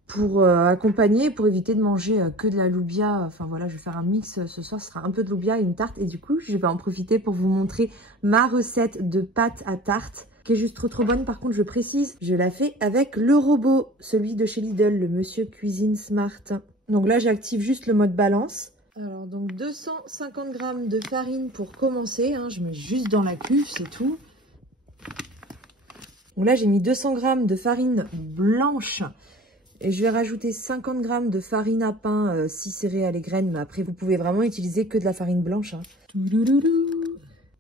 pour accompagner, pour éviter de manger que de la loubia. Enfin voilà, je vais faire un mix ce soir, ce sera un peu de loubia et une tarte. Et du coup, je vais en profiter pour vous montrer ma recette de pâte à tarte qui est juste trop bonne. Par contre, je précise, je la fais avec le robot, celui de chez Lidl, le Monsieur Cuisine Smart. Donc là, j'active juste le mode balance. Alors, donc 250 g de farine pour commencer. Hein, je mets juste dans la cuve, c'est tout. Donc là, j'ai mis 200 g de farine blanche. Et je vais rajouter 50 g de farine à pain, 6 céréales et graines. Mais après, vous pouvez vraiment utiliser que de la farine blanche. Hein.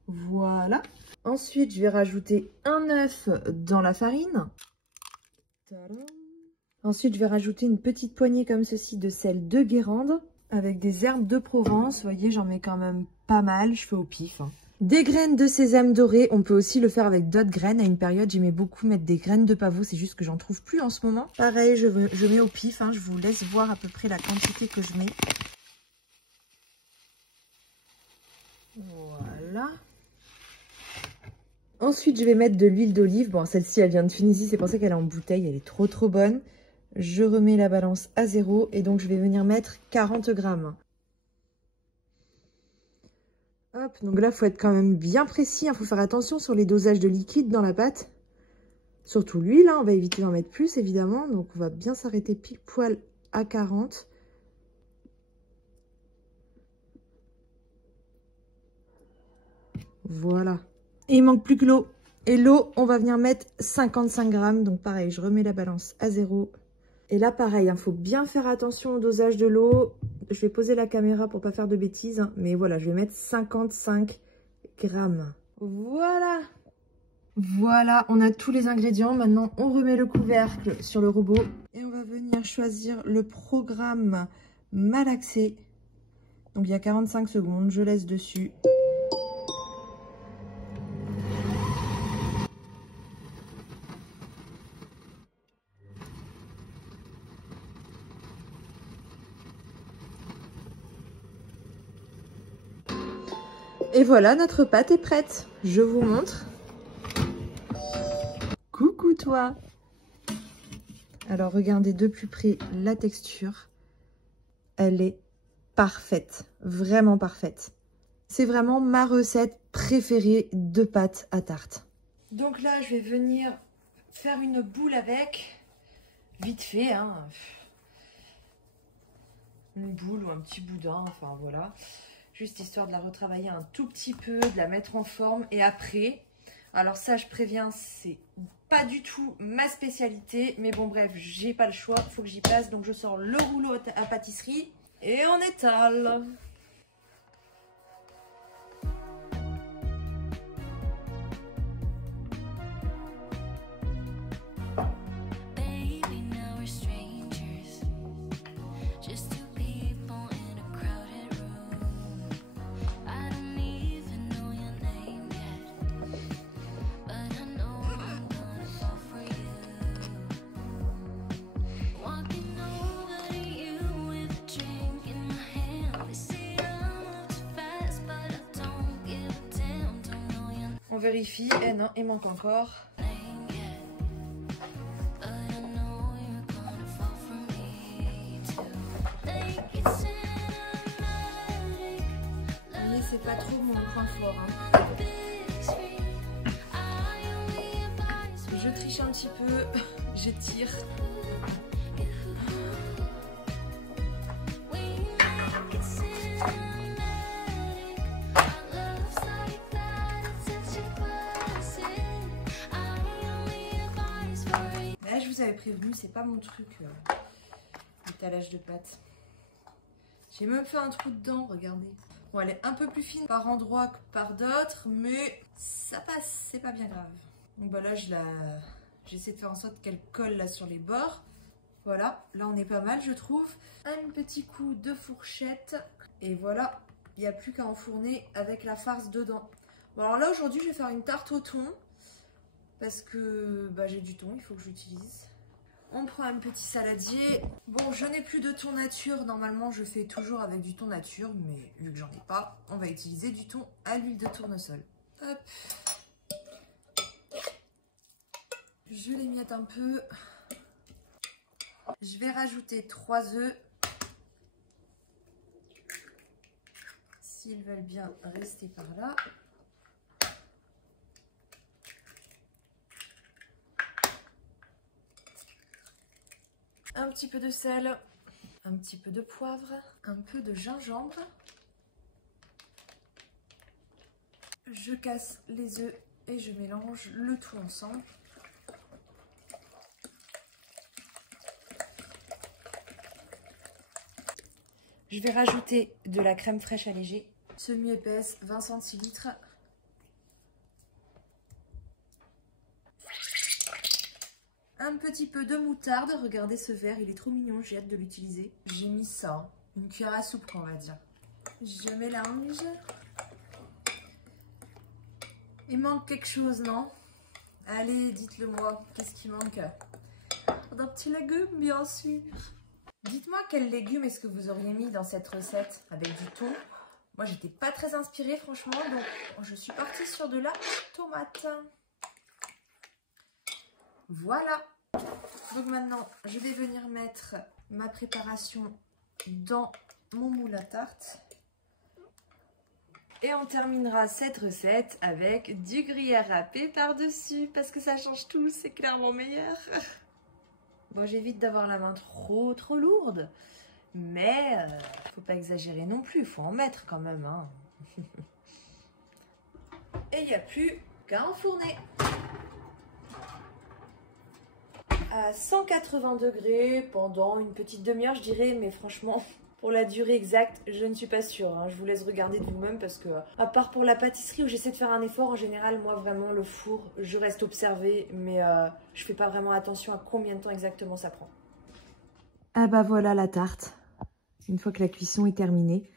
Voilà. Ensuite, je vais rajouter un œuf dans la farine. Tadam. Ensuite, je vais rajouter une petite poignée comme ceci de sel de Guérande avec des herbes de Provence. Vous voyez, j'en mets quand même pas mal. Je fais au pif. Hein. Des graines de sésame doré. On peut aussi le faire avec d'autres graines. À une période, j'aimais beaucoup mettre des graines de pavot. C'est juste que j'en trouve plus en ce moment. Pareil, je mets au pif. Hein. Je vous laisse voir à peu près la quantité que je mets. Voilà. Ensuite, je vais mettre de l'huile d'olive. Bon, celle-ci, elle vient de Tunisie. C'est pour ça qu'elle est en bouteille. Elle est trop bonne. Je remets la balance à 0. Et donc, je vais venir mettre 40 g. Hop, donc là, il faut être quand même bien précis. Il faut faire attention sur les dosages de liquide dans la pâte. Surtout l'huile. Hein, on va éviter d'en mettre plus, évidemment. Donc, on va bien s'arrêter pile poil à 40. Voilà. Et il manque plus que l'eau. Et l'eau, on va venir mettre 55 g. Donc pareil, je remets la balance à 0. Et là, pareil, il faut bien faire attention au dosage de l'eau. Je vais poser la caméra pour pas faire de bêtises. Hein, mais voilà, je vais mettre 55 g. Voilà. Voilà, on a tous les ingrédients. Maintenant, on remet le couvercle sur le robot. Et on va venir choisir le programme malaxé. Donc il y a 45 secondes, je laisse dessus. Et voilà, notre pâte est prête. Je vous montre. Coucou toi. Alors, regardez de plus près la texture. Elle est parfaite. Vraiment parfaite. C'est vraiment ma recette préférée de pâte à tarte. Donc là, je vais venir faire une boule avec. Vite fait, hein. Une boule ou un petit boudin, enfin voilà. Juste histoire de la retravailler un tout petit peu, de la mettre en forme. Et après, alors ça je préviens, c'est pas du tout ma spécialité. Mais bon bref, j'ai pas le choix, il faut que j'y passe. Donc je sors le rouleau à pâtisserie et on étale. On vérifie. Eh non, il manque encore. Allez, c'est pas trop mon point fort. Hein. Je triche un petit peu. J'étire. Je vous avais prévenu, c'est pas mon truc, l'étalage de pâte. J'ai même fait un trou dedans, regardez. Bon, elle est un peu plus fine par endroits que par d'autres, mais ça passe, c'est pas bien grave. Donc bah là, j'essaie de faire en sorte qu'elle colle là sur les bords. Voilà, là on est pas mal, je trouve. Un petit coup de fourchette. Et voilà, il n'y a plus qu'à enfourner avec la farce dedans. Bon, alors là, aujourd'hui, je vais faire une tarte au thon. Parce que bah, j'ai du thon, il faut que j'utilise. On prend un petit saladier. Bon, je n'ai plus de thon nature. Normalement, je fais toujours avec du thon nature. Mais vu que j'en ai pas, on va utiliser du thon à l'huile de tournesol. Hop. Je l'émiette un peu. Je vais rajouter 3 œufs. S'ils veulent bien rester par là. Un petit peu de sel, un petit peu de poivre, un peu de gingembre. Je casse les œufs et je mélange le tout ensemble. Je vais rajouter de la crème fraîche allégée, semi-épaisse, 20 centilitres. Un petit peu de moutarde, regardez ce verre, il est trop mignon, j'ai hâte de l'utiliser. J'ai mis ça, une cuillère à soupe on va dire. Je mélange. Il manque quelque chose, non? Allez, dites-le moi, qu'est-ce qui manque? D'un petit légume, bien sûr. Dites-moi quels légumes est-ce que vous auriez mis dans cette recette avec du thon. Moi, j'étais pas très inspirée, franchement, donc je suis partie sur de la tomate. Voilà. Donc maintenant, je vais venir mettre ma préparation dans mon moule à tarte. Et on terminera cette recette avec du gruyère râpé par-dessus parce que ça change tout, c'est clairement meilleur. Bon, j'évite d'avoir la main trop lourde, mais faut pas exagérer non plus, faut en mettre quand même. Hein. Et il n'y a plus qu'à enfourner. À 180 degrés pendant une petite demi-heure, je dirais, mais franchement... Pour la durée exacte, je ne suis pas sûre. Hein. Je vous laisse regarder de vous-même parce que, à part pour la pâtisserie où j'essaie de faire un effort, en général, moi vraiment le four, je reste observée, mais je fais pas vraiment attention à combien de temps exactement ça prend. Ah bah voilà la tarte. Une fois que la cuisson est terminée,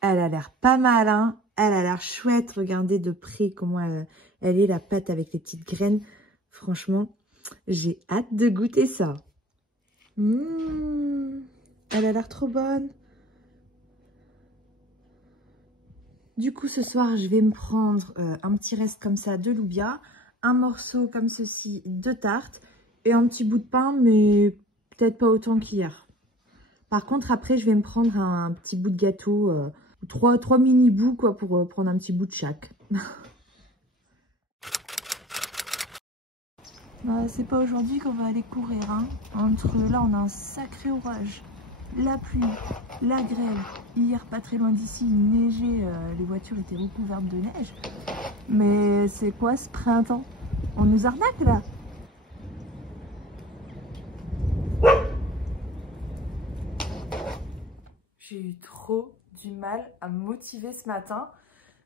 elle a l'air pas mal, hein. Elle a l'air chouette. Regardez de près comment elle est, la pâte avec les petites graines. Franchement, j'ai hâte de goûter ça. Elle a l'air trop bonne. Du coup, ce soir, je vais me prendre un petit reste comme ça de loubia, un morceau comme ceci de tarte et un petit bout de pain, mais peut-être pas autant qu'hier. Par contre, après, je vais me prendre un petit bout de gâteau, trois mini bouts quoi, pour prendre un petit bout de chaque. C'est pas aujourd'hui qu'on va aller courir. Hein. Entre là, on a un sacré orage. La pluie, la grêle, hier pas très loin d'ici, il neigeait, les voitures étaient recouvertes de neige. Mais c'est quoi ce printemps? On nous arnaque là? J'ai eu trop du mal à me motiver ce matin,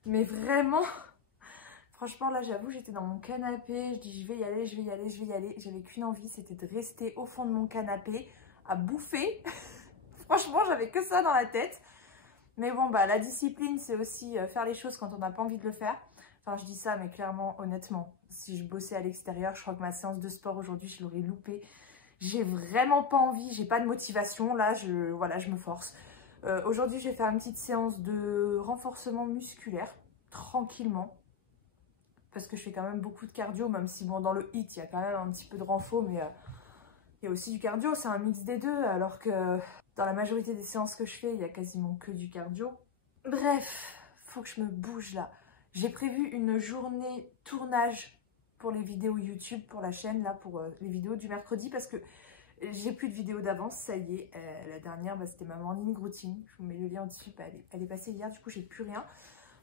mais vraiment, franchement là j'avoue j'étais dans mon canapé, je dis je vais y aller, je vais y aller, je vais y aller. J'avais qu'une envie, c'était de rester au fond de mon canapé à bouffer. Franchement, j'avais que ça dans la tête. Mais bon, bah la discipline, c'est aussi faire les choses quand on n'a pas envie de le faire. Enfin, je dis ça, mais clairement, honnêtement, si je bossais à l'extérieur, je crois que ma séance de sport aujourd'hui, je l'aurais loupée. J'ai vraiment pas envie, j'ai pas de motivation. Là, voilà, je me force. Aujourd'hui, je vais faire une petite séance de renforcement musculaire, tranquillement. Parce que je fais quand même beaucoup de cardio, même si, bon, dans le HIIT, il y a quand même un petit peu de renfo, mais il y a aussi du cardio, c'est un mix des deux, alors que... Dans la majorité des séances que je fais, il y a quasiment que du cardio. Bref, faut que je me bouge là. J'ai prévu une journée tournage pour les vidéos YouTube, pour la chaîne, là, pour les vidéos du mercredi, parce que j'ai plus de vidéos d'avance, ça y est. La dernière, bah, c'était ma morning routine. Je vous mets le lien au-dessus, bah, elle est passée hier, du coup, j'ai plus rien.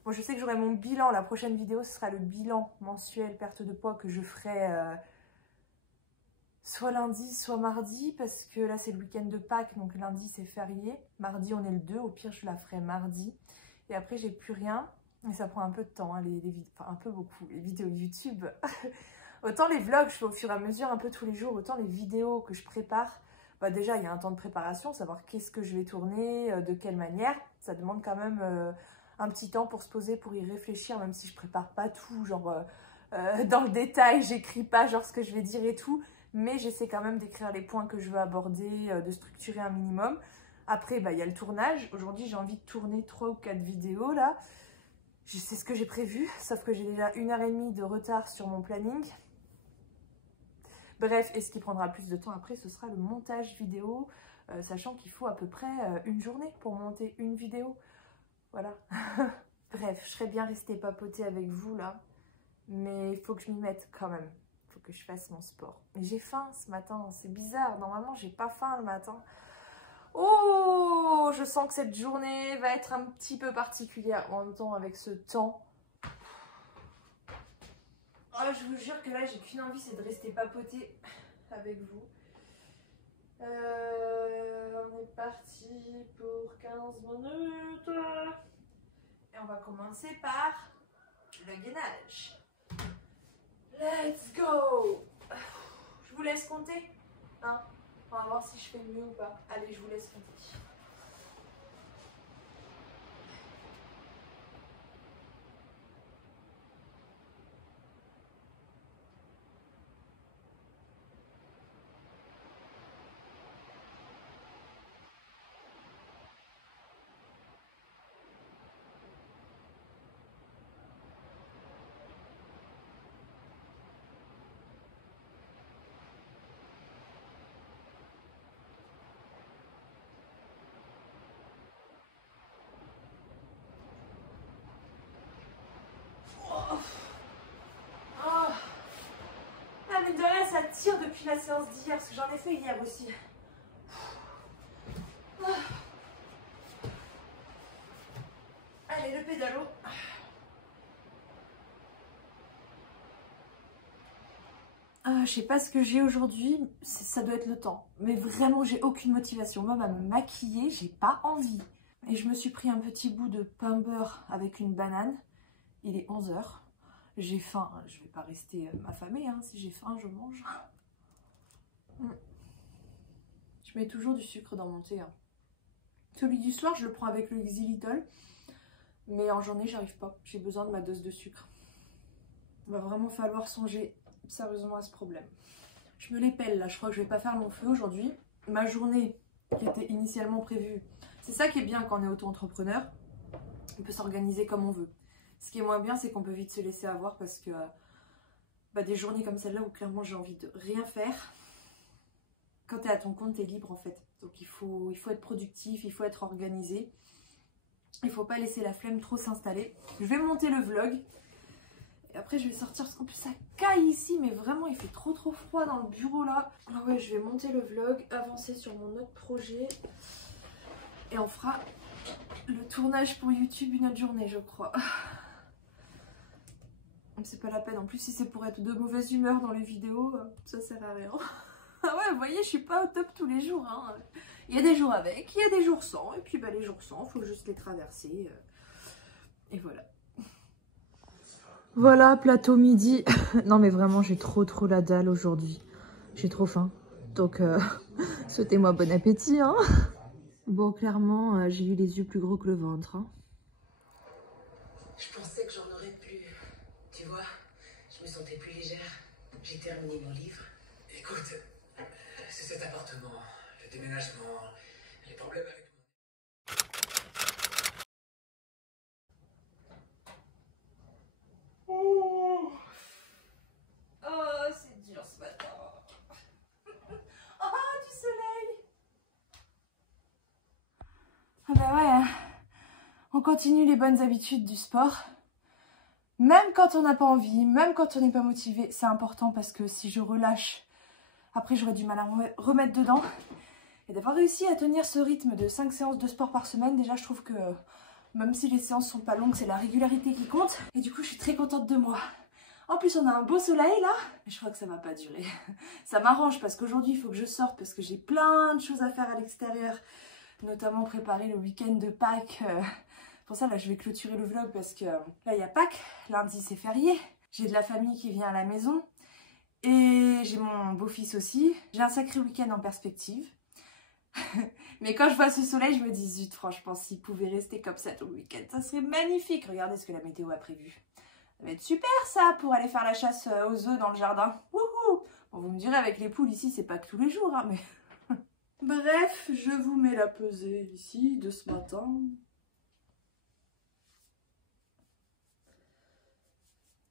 Moi, je sais que j'aurai mon bilan. La prochaine vidéo, ce sera le bilan mensuel perte de poids que je ferai... soit lundi, soit mardi, parce que là c'est le week-end de Pâques, donc lundi c'est férié. Mardi on est le 2, au pire je la ferai mardi. Et après j'ai plus rien, et ça prend un peu de temps, hein, enfin un peu beaucoup, les vidéos YouTube. Autant les vlogs je fais au fur et à mesure, un peu tous les jours, autant les vidéos que je prépare, bah déjà il y a un temps de préparation, savoir qu'est-ce que je vais tourner, de quelle manière. Ça demande quand même un petit temps pour se poser, pour y réfléchir, même si je prépare pas tout, genre dans le détail, j'écris pas genre ce que je vais dire et tout. Mais j'essaie quand même d'écrire les points que je veux aborder, de structurer un minimum. Après, bah, y a le tournage. Aujourd'hui, j'ai envie de tourner 3 ou 4 vidéos, là. Je sais ce que j'ai prévu, sauf que j'ai déjà 1h30 de retard sur mon planning. Bref, et ce qui prendra plus de temps après, ce sera le montage vidéo, sachant qu'il faut à peu près une journée pour monter une vidéo. Voilà. Bref, je serais bien restée papoter avec vous, là. Mais il faut que je m'y mette quand même. que je fasse mon sport. Mais j'ai faim ce matin, c'est bizarre. Normalement, j'ai pas faim le matin. Oh, je sens que cette journée va être un petit peu particulière en même temps avec ce temps. Oh, je vous jure que là, j'ai qu'une envie, c'est de rester papoter avec vous. On est parti pour 15 minutes. Et on va commencer par le gainage. Let's go! Je vous laisse compter. Hein? On va voir si je fais mieux ou pas. Allez, je vous laisse compter. Mais de rien, ça tire depuis la séance d'hier, parce que j'en ai fait hier aussi. Allez, le pédalo. Je sais pas ce que j'ai aujourd'hui, ça doit être le temps. Mais vraiment, j'ai aucune motivation. Même à me maquiller, j'ai pas envie. Et je me suis pris un petit bout de pain beurre avec une banane. Il est 11 h. J'ai faim, je vais pas rester affamée, hein. Si j'ai faim, je mange. Je mets toujours du sucre dans mon thé. Hein. Celui du soir, je le prends avec le xylitol. Mais en journée, j'arrive pas. J'ai besoin de ma dose de sucre. Il va vraiment falloir songer sérieusement à ce problème. Je me les pèle là, je crois que je vais pas faire mon feu aujourd'hui. Ma journée qui était initialement prévue, c'est ça qui est bien quand on est auto-entrepreneur. On peut s'organiser comme on veut. Ce qui est moins bien, c'est qu'on peut vite se laisser avoir parce que des journées comme celle-là où clairement j'ai envie de rien faire. Quand tu es à ton compte, tu es libre en fait. Donc il faut être productif, il faut être organisé. Il ne faut pas laisser la flemme trop s'installer. Je vais monter le vlog. Et après je vais sortir parce qu'en plus ça caille ici. Mais vraiment il fait trop froid dans le bureau là. Ah ouais, je vais monter le vlog, avancer sur mon autre projet. Et on fera le tournage pour YouTube une autre journée je crois. C'est pas la peine, en plus si c'est pour être de mauvaise humeur dans les vidéos, ça sert à rien. Ah ouais, vous voyez, je suis pas au top tous les jours. Hein. Il y a des jours avec, il y a des jours sans, et puis les jours sans, faut juste les traverser. Et voilà. Voilà, plateau midi. Non mais vraiment, j'ai trop la dalle aujourd'hui. J'ai trop faim. Donc, souhaitez-moi bon appétit. Hein. Bon, clairement, j'ai eu les yeux plus gros que le ventre. Hein. Je pensais que j'en aurais plus. Tu vois, je me sentais plus légère. J'ai terminé mon livre. Écoute, c'est cet appartement, le déménagement, les problèmes avec Oh, c'est dur ce matin. Oh, du soleil. Ah bah ouais, on continue les bonnes habitudes du sport. Même quand on n'a pas envie, même quand on n'est pas motivé, c'est important parce que si je relâche, après j'aurai du mal à me remettre dedans. Et d'avoir réussi à tenir ce rythme de 5 séances de sport par semaine, déjà je trouve que même si les séances sont pas longues, c'est la régularité qui compte. Et du coup je suis très contente de moi. En plus on a un beau soleil là, mais je crois que ça va pas durer. Ça m'arrange parce qu'aujourd'hui il faut que je sorte parce que j'ai plein de choses à faire à l'extérieur. Notamment préparer le week-end de Pâques. Pour ça, là, je vais clôturer le vlog parce que là, il y a Pâques. Lundi, c'est férié. J'ai de la famille qui vient à la maison. Et j'ai mon beau-fils aussi. J'ai un sacré week-end en perspective. Mais quand je vois ce soleil, je me dis, zut, franchement, s'il pouvait rester comme ça tout le week-end, ça serait magnifique. Regardez ce que la météo a prévu. Ça va être super, ça, pour aller faire la chasse aux œufs dans le jardin. Wouhou! Bon, vous me direz, avec les poules ici, c'est pas que tous les jours, hein, mais... Bref, je vous mets la pesée ici de ce matin.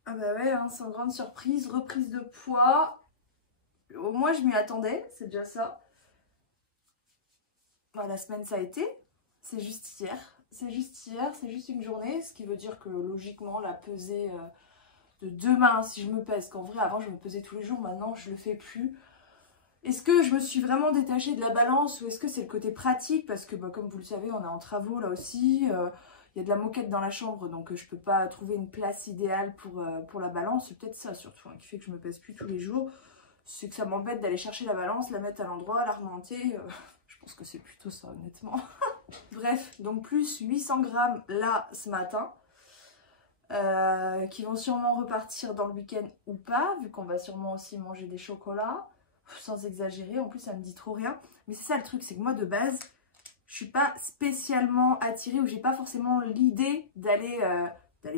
Ah bah ouais, hein, sans grande surprise, reprise de poids. Au moins je m'y attendais, c'est déjà ça. Bah, la semaine ça a été, c'est juste hier. C'est juste hier, c'est juste une journée, ce qui veut dire que logiquement la pesée de demain si je me pèse. Qu'en vrai, avant, je me pesais tous les jours. Maintenant, je le fais plus. Est-ce que je me suis vraiment détachée de la balance ou est-ce que c'est le côté pratique? Parce que, bah, comme vous le savez, on est en travaux là aussi. Il y a de la moquette dans la chambre, donc je peux pas trouver une place idéale pour la balance. C'est peut-être ça surtout qui fait que je me pèse plus tous les jours. C'est que ça m'embête d'aller chercher la balance, la mettre à l'endroit, la remonter. Je pense que c'est plutôt ça, honnêtement. Bref, donc plus 800 grammes là ce matin. Qui vont sûrement repartir dans le week-end ou pas, vu qu'on va sûrement aussi manger des chocolats. Sans exagérer, en plus ça me dit trop rien. Mais c'est ça le truc, c'est que moi de base, je suis pas spécialement attirée ou j'ai pas forcément l'idée d'aller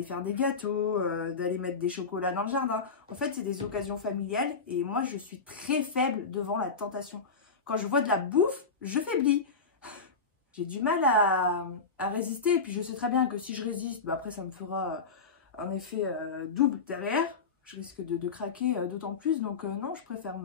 faire des gâteaux, d'aller mettre des chocolats dans le jardin. En fait, c'est des occasions familiales et moi je suis très faible devant la tentation. Quand je vois de la bouffe, je faiblis. J'ai du mal à résister et puis je sais très bien que si je résiste, bah après ça me fera un effet double derrière. Je risque de craquer d'autant plus, donc non, je préfère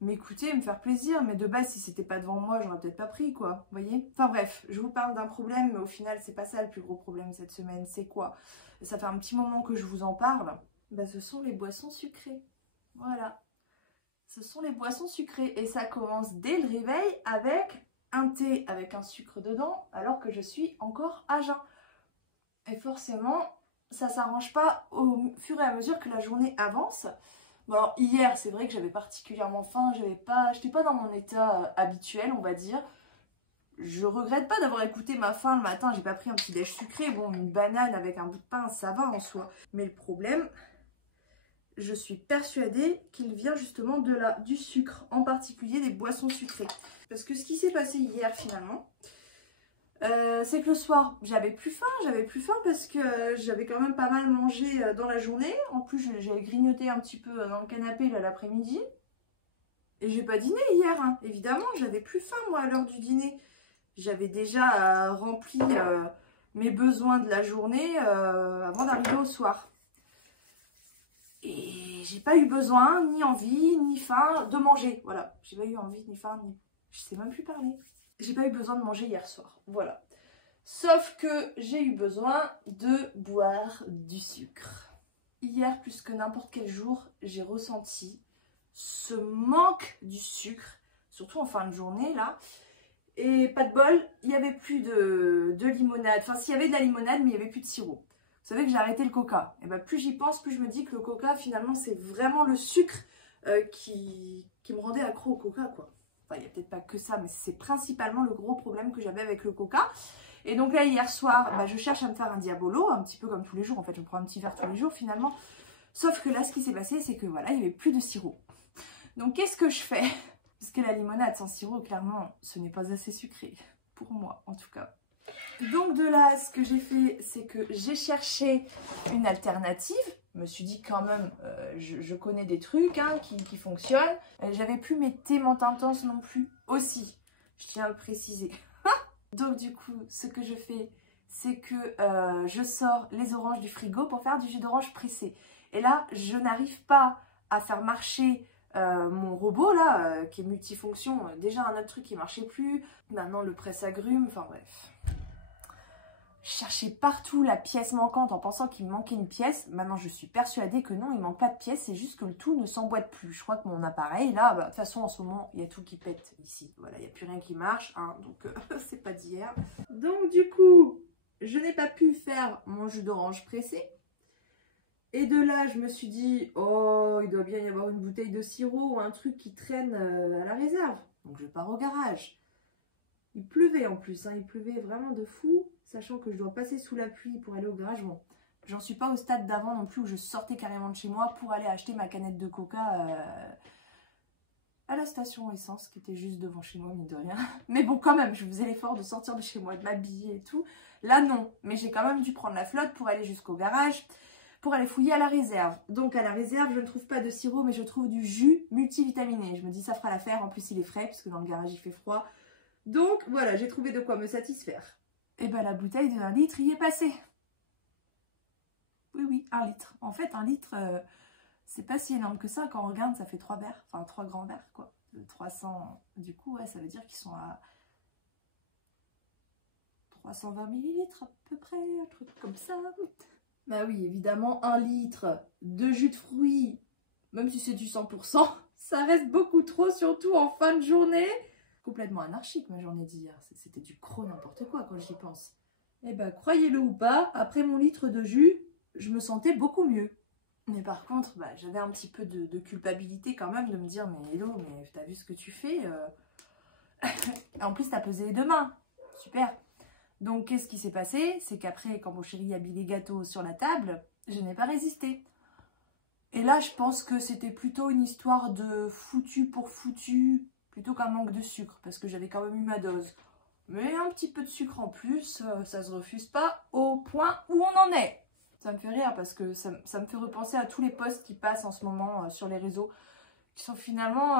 m'écouter, me faire plaisir, mais de base, si c'était pas devant moi, j'aurais peut-être pas pris, quoi, vous voyez? Enfin bref, je vous parle d'un problème, mais au final, c'est pas ça le plus gros problème cette semaine, c'est quoi? Ça fait un petit moment que je vous en parle, bah, ce sont les boissons sucrées, voilà. Ce sont les boissons sucrées, et ça commence dès le réveil avec un thé avec un sucre dedans, alors que je suis encore à jeun. Et forcément, ça s'arrange pas au fur et à mesure que la journée avance. Bon alors hier c'est vrai que j'avais particulièrement faim, j'étais pas dans mon état habituel on va dire. Je regrette pas d'avoir écouté ma faim le matin, j'ai pas pris un petit déj sucré, bon une banane avec un bout de pain ça va en soi. Mais le problème, je suis persuadée qu'il vient justement de là, du sucre, en particulier des boissons sucrées. Parce que ce qui s'est passé hier finalement, c'est que le soir j'avais plus faim parce que j'avais quand même pas mal mangé dans la journée. En plus j'avais grignoté un petit peu dans le canapé l'après-midi. Et j'ai pas dîné hier, hein. Évidemment j'avais plus faim moi à l'heure du dîner. J'avais déjà rempli mes besoins de la journée avant d'arriver au soir. Et j'ai pas eu besoin, ni envie, ni faim de manger. Voilà, j'ai pas eu envie, ni faim, ni... Je sais même plus parler. J'ai pas eu besoin de manger hier soir, voilà. Sauf que j'ai eu besoin de boire du sucre. Hier, plus que n'importe quel jour, j'ai ressenti ce manque du sucre, surtout en fin de journée, là. Et pas de bol, il n'y avait plus de limonade. Enfin, s'il y avait de la limonade, mais il n'y avait plus de sirop. Vous savez que j'ai arrêté le coca. Et ben, plus j'y pense, plus je me dis que le coca, finalement, c'est vraiment le sucre qui me rendait accro au coca, quoi. Enfin, il n'y a peut-être pas que ça, mais c'est principalement le gros problème que j'avais avec le coca. Et donc là, hier soir, bah, je cherche à me faire un diabolo, un petit peu comme tous les jours. En fait, je me prends un petit verre tous les jours, finalement. Sauf que là, ce qui s'est passé, c'est que voilà, il n'y avait plus de sirop. Donc, qu'est-ce que je fais? Parce que la limonade sans sirop, clairement, ce n'est pas assez sucré. Pour moi, en tout cas. Donc de là, ce que j'ai fait, c'est que j'ai cherché une alternative. Je me suis dit quand même, je connais des trucs hein, qui fonctionnent. J'avais plus mes thés menthe intense non plus aussi. Je tiens à le préciser. Donc du coup, ce que je fais, c'est que je sors les oranges du frigo pour faire du jus d'orange pressé. Et là, je n'arrive pas à faire marcher mon robot là, qui est multifonction. Déjà un autre truc qui marchait plus. Maintenant le presse-agrumes, enfin bref. Je cherchais partout la pièce manquante en pensant qu'il me manquait une pièce. Maintenant, je suis persuadée que non, il ne manque pas de pièce. C'est juste que le tout ne s'emboîte plus. Je crois que mon appareil, là, bah, de toute façon, en ce moment, il y a tout qui pète ici. Voilà, il n'y a plus rien qui marche. Hein, donc, c'est pas d'hier. Donc, du coup, je n'ai pas pu faire mon jus d'orange pressé. Et de là, je me suis dit, oh, il doit bien y avoir une bouteille de sirop ou un truc qui traîne à la réserve. Donc, je pars au garage. Il pleuvait en plus, hein, il pleuvait vraiment de fou. Sachant que je dois passer sous la pluie pour aller au garage. Bon, j'en suis pas au stade d'avant non plus où je sortais carrément de chez moi pour aller acheter ma canette de coca à la station essence qui était juste devant chez moi, mine de rien. Mais bon, quand même, je faisais l'effort de sortir de chez moi, de m'habiller et tout. Là, non. Mais j'ai quand même dû prendre la flotte pour aller jusqu'au garage, pour aller fouiller à la réserve. Donc, à la réserve, je ne trouve pas de sirop, mais je trouve du jus multivitaminé. Je me dis, ça fera l'affaire. En plus, il est frais, puisque dans le garage, il fait froid. Donc, voilà, j'ai trouvé de quoi me satisfaire. Et ben la bouteille de 1 litre y est passée. Oui, oui, 1 litre. En fait, 1 litre, c'est pas si énorme que ça. Quand on regarde, ça fait 3 verres. Enfin, 3 grands verres, quoi. 300. Du coup, ouais, ça veut dire qu'ils sont à 320 millilitres à peu près. Un truc comme ça. Bah oui, évidemment, 1 litre de jus de fruits, même si c'est du 100%, ça reste beaucoup trop, surtout en fin de journée. Complètement anarchique ma journée d'hier, c'était du gros n'importe quoi quand j'y pense. Et bah croyez-le ou pas, après mon litre de jus, je me sentais beaucoup mieux. Mais par contre, bah, j'avais un petit peu de culpabilité quand même de me dire mais hello, mais t'as vu ce que tu fais Et en plus t'as pesé les 2 mains, super. Donc qu'est-ce qui s'est passé? C'est qu'après quand mon chéri a mis les gâteaux sur la table, je n'ai pas résisté. Et là je pense que c'était plutôt une histoire de foutu pour foutu, plutôt qu'un manque de sucre, parce que j'avais quand même eu ma dose. Mais un petit peu de sucre en plus, ça se refuse pas au point où on en est. Ça me fait rire parce que ça me fait repenser à tous les posts qui passent en ce moment sur les réseaux, qui sont finalement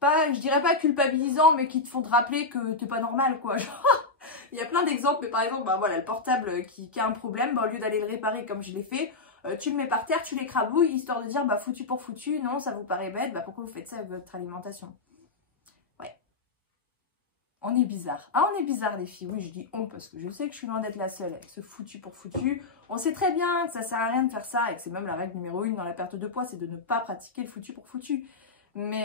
pas, je dirais pas culpabilisants, mais qui te font te rappeler que t'es pas normal quoi. Genre, il y a plein d'exemples, mais par exemple, bah voilà, le portable qui a un problème, bah, au lieu d'aller le réparer comme je l'ai fait, tu le mets par terre, tu l'écrabouilles, histoire de dire bah foutu pour foutu, non ça vous paraît bête, bah pourquoi vous faites ça avec votre alimentation? Ouais. On est bizarre. Ah, on est bizarre les filles. Oui, je dis on parce que je sais que je suis loin d'être la seule avec ce foutu pour foutu. On sait très bien que ça sert à rien de faire ça et que c'est même la règle numéro 1 dans la perte de poids, c'est de ne pas pratiquer le foutu pour foutu. Mais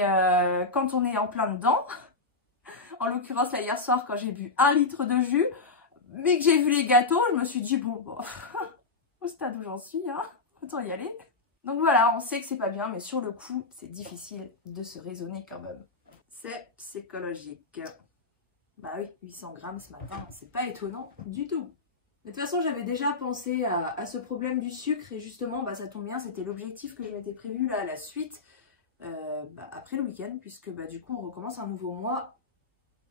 quand on est en plein dedans, en l'occurrence là hier soir quand j'ai bu 1 litre de jus, mais que j'ai vu les gâteaux, je me suis dit bon, au stade où j'en suis, hein, autant y aller. Donc voilà, on sait que c'est pas bien, mais sur le coup, c'est difficile de se raisonner quand même. C'est psychologique. Bah oui, 800 grammes ce matin, c'est pas étonnant du tout. De toute façon, j'avais déjà pensé à ce problème du sucre et justement, bah, ça tombe bien, c'était l'objectif que je m'étais prévu là à la suite, après le week-end, puisque bah, du coup, on recommence un nouveau mois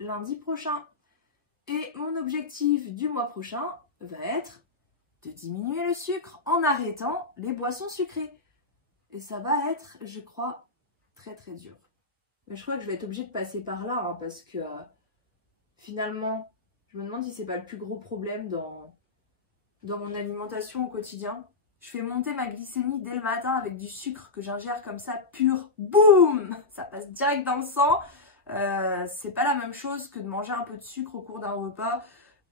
lundi prochain. Et mon objectif du mois prochain va être de diminuer le sucre en arrêtant les boissons sucrées. Et ça va être, je crois, très très dur. Mais je crois que je vais être obligée de passer par là, hein, parce que finalement, je me demande si c'est pas le plus gros problème dans mon alimentation au quotidien. Je fais monter ma glycémie dès le matin avec du sucre que j'ingère comme ça, pur, boum, ça passe direct dans le sang. C'est pas la même chose que de manger un peu de sucre au cours d'un repas,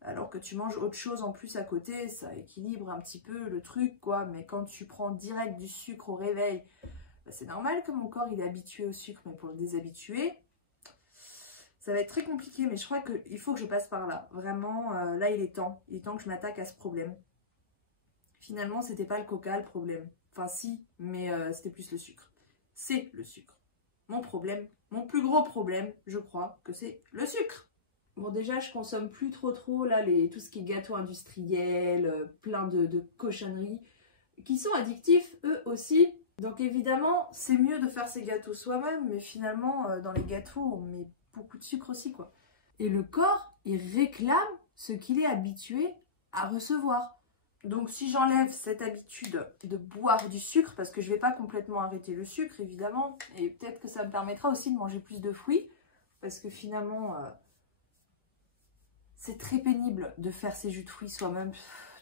alors que tu manges autre chose en plus à côté, ça équilibre un petit peu le truc, quoi. Mais quand tu prends direct du sucre au réveil, bah, c'est normal que mon corps il est habitué au sucre, mais pour le déshabituer, ça va être très compliqué. Mais je crois qu'il faut que je passe par là. Vraiment, là il est temps que je m'attaque à ce problème. Finalement, c'était pas le coca le problème. Enfin si, mais c'était plus le sucre. C'est le sucre. Mon problème, mon plus gros problème, je crois que c'est le sucre. Bon, déjà, je consomme plus trop là tout ce qui est gâteaux industriels, plein de cochonneries qui sont addictifs eux aussi. Donc évidemment, c'est mieux de faire ces gâteaux soi-même, mais finalement, dans les gâteaux, on met beaucoup de sucre aussi, quoi. Et le corps, il réclame ce qu'il est habitué à recevoir. Donc si j'enlève cette habitude de boire du sucre, parce que je ne vais pas complètement arrêter le sucre évidemment, et peut-être que ça me permettra aussi de manger plus de fruits, parce que finalement c'est très pénible de faire ces jus de fruits soi-même,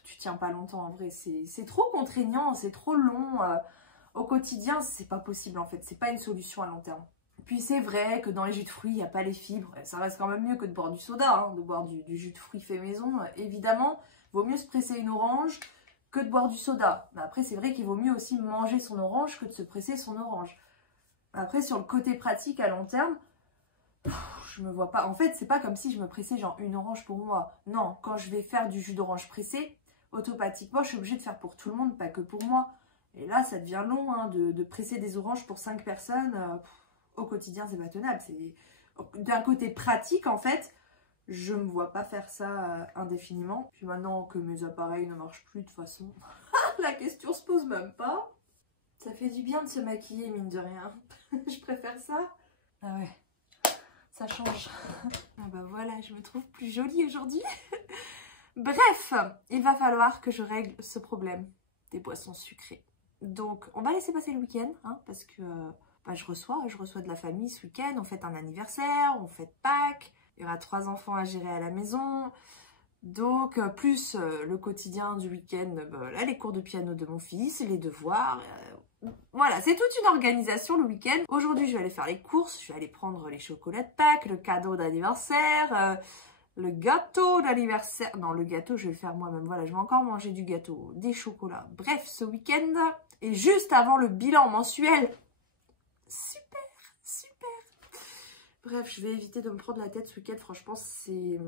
tu tiens pas longtemps en vrai, c'est trop contraignant, c'est trop long, au quotidien c'est pas possible en fait, c'est pas une solution à long terme. Puis c'est vrai que dans les jus de fruits il n'y a pas les fibres, ça reste quand même mieux que de boire du soda, hein, de boire du jus de fruits fait maison, évidemment. Vaut mieux se presser une orange que de boire du soda. Mais après, c'est vrai qu'il vaut mieux aussi manger son orange que de se presser son orange. Après, sur le côté pratique à long terme, je me vois pas. En fait, c'est pas comme si je me pressais genre une orange pour moi. Non, quand je vais faire du jus d'orange pressé, automatiquement, je suis obligée de faire pour tout le monde, pas que pour moi. Et là, ça devient long hein, de presser des oranges pour 5 personnes. Au quotidien, c'est pas tenable. D'un côté pratique, en fait, je me vois pas faire ça indéfiniment. Puis maintenant que mes appareils ne marchent plus de toute façon, la question se pose même pas. Ça fait du bien de se maquiller, mine de rien. Je préfère ça. Ah ouais, ça change. Ah bah voilà, je me trouve plus jolie aujourd'hui. Bref, il va falloir que je règle ce problème des boissons sucrées. Donc, on va laisser passer le week-end, hein, parce que bah, je reçois de la famille ce week-end. On fête un anniversaire, on fête Pâques. Il y aura 3 enfants à gérer à la maison. Donc, plus le quotidien du week-end, là, les cours de piano de mon fils, les devoirs. Voilà, c'est toute une organisation le week-end. Aujourd'hui, je vais aller faire les courses. Je vais aller prendre les chocolats de Pâques, le cadeau d'anniversaire. le gâteau d'anniversaire. Non, le gâteau, je vais le faire moi-même. Voilà, je vais encore manger du gâteau, des chocolats. Bref, ce week-end, et juste avant le bilan mensuel. Super, super. Bref, je vais éviter de me prendre la tête ce week-end. Franchement, c'est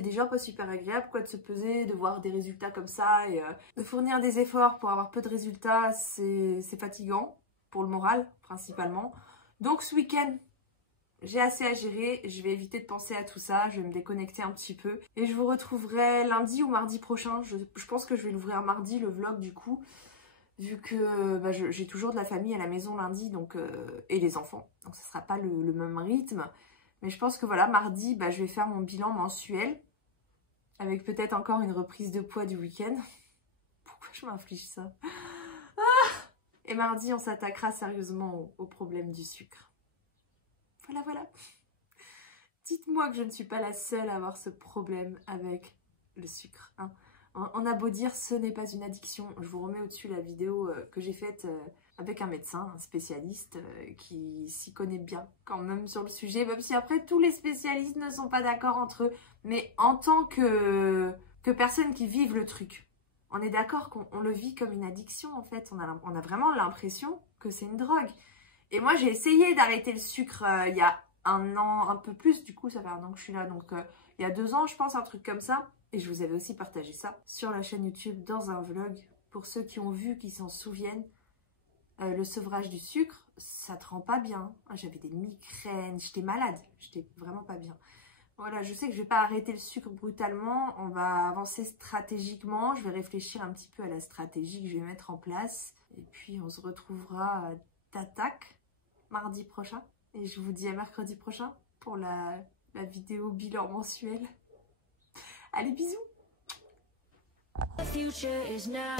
déjà pas super agréable quoi de se peser, de voir des résultats comme ça et de fournir des efforts pour avoir peu de résultats, c'est fatigant pour le moral principalement. Donc ce week-end, j'ai assez à gérer, je vais éviter de penser à tout ça, je vais me déconnecter un petit peu et je vous retrouverai lundi ou mardi prochain. Je pense que je vais l'ouvrir mardi le vlog du coup, vu que bah, j'ai toujours de la famille à la maison lundi donc, et les enfants, donc ça sera pas le même rythme. Mais je pense que voilà, mardi, bah, je vais faire mon bilan mensuel avec peut-être encore une reprise de poids du week-end. Pourquoi je m'inflige ça? Et mardi, on s'attaquera sérieusement au problème du sucre. Voilà, voilà. Dites-moi que je ne suis pas la seule à avoir ce problème avec le sucre. Hein. On a beau dire, ce n'est pas une addiction. Je vous remets au-dessus la vidéo que j'ai faite avec un médecin, un spécialiste qui s'y connaît bien quand même sur le sujet. Même si après, tous les spécialistes ne sont pas d'accord entre eux. Mais en tant que personne qui vive le truc, on est d'accord qu'on le vit comme une addiction en fait. On a vraiment l'impression que c'est une drogue. Et moi, j'ai essayé d'arrêter le sucre il y a un an, un peu plus. Du coup, ça fait un an que je suis là. Donc, il y a 2 ans, je pense, un truc comme ça. Et je vous avais aussi partagé ça sur la chaîne YouTube dans un vlog. Pour ceux qui ont vu, qui s'en souviennent, le sevrage du sucre, ça te rend pas bien. J'avais des migraines, j'étais malade. J'étais vraiment pas bien. Voilà, je sais que je vais pas arrêter le sucre brutalement. On va avancer stratégiquement. Je vais réfléchir un petit peu à la stratégie que je vais mettre en place. Et puis, on se retrouvera d'attaque mardi prochain. Et je vous dis à mercredi prochain pour la vidéo bilan mensuel. Allez, bisous! The future is now.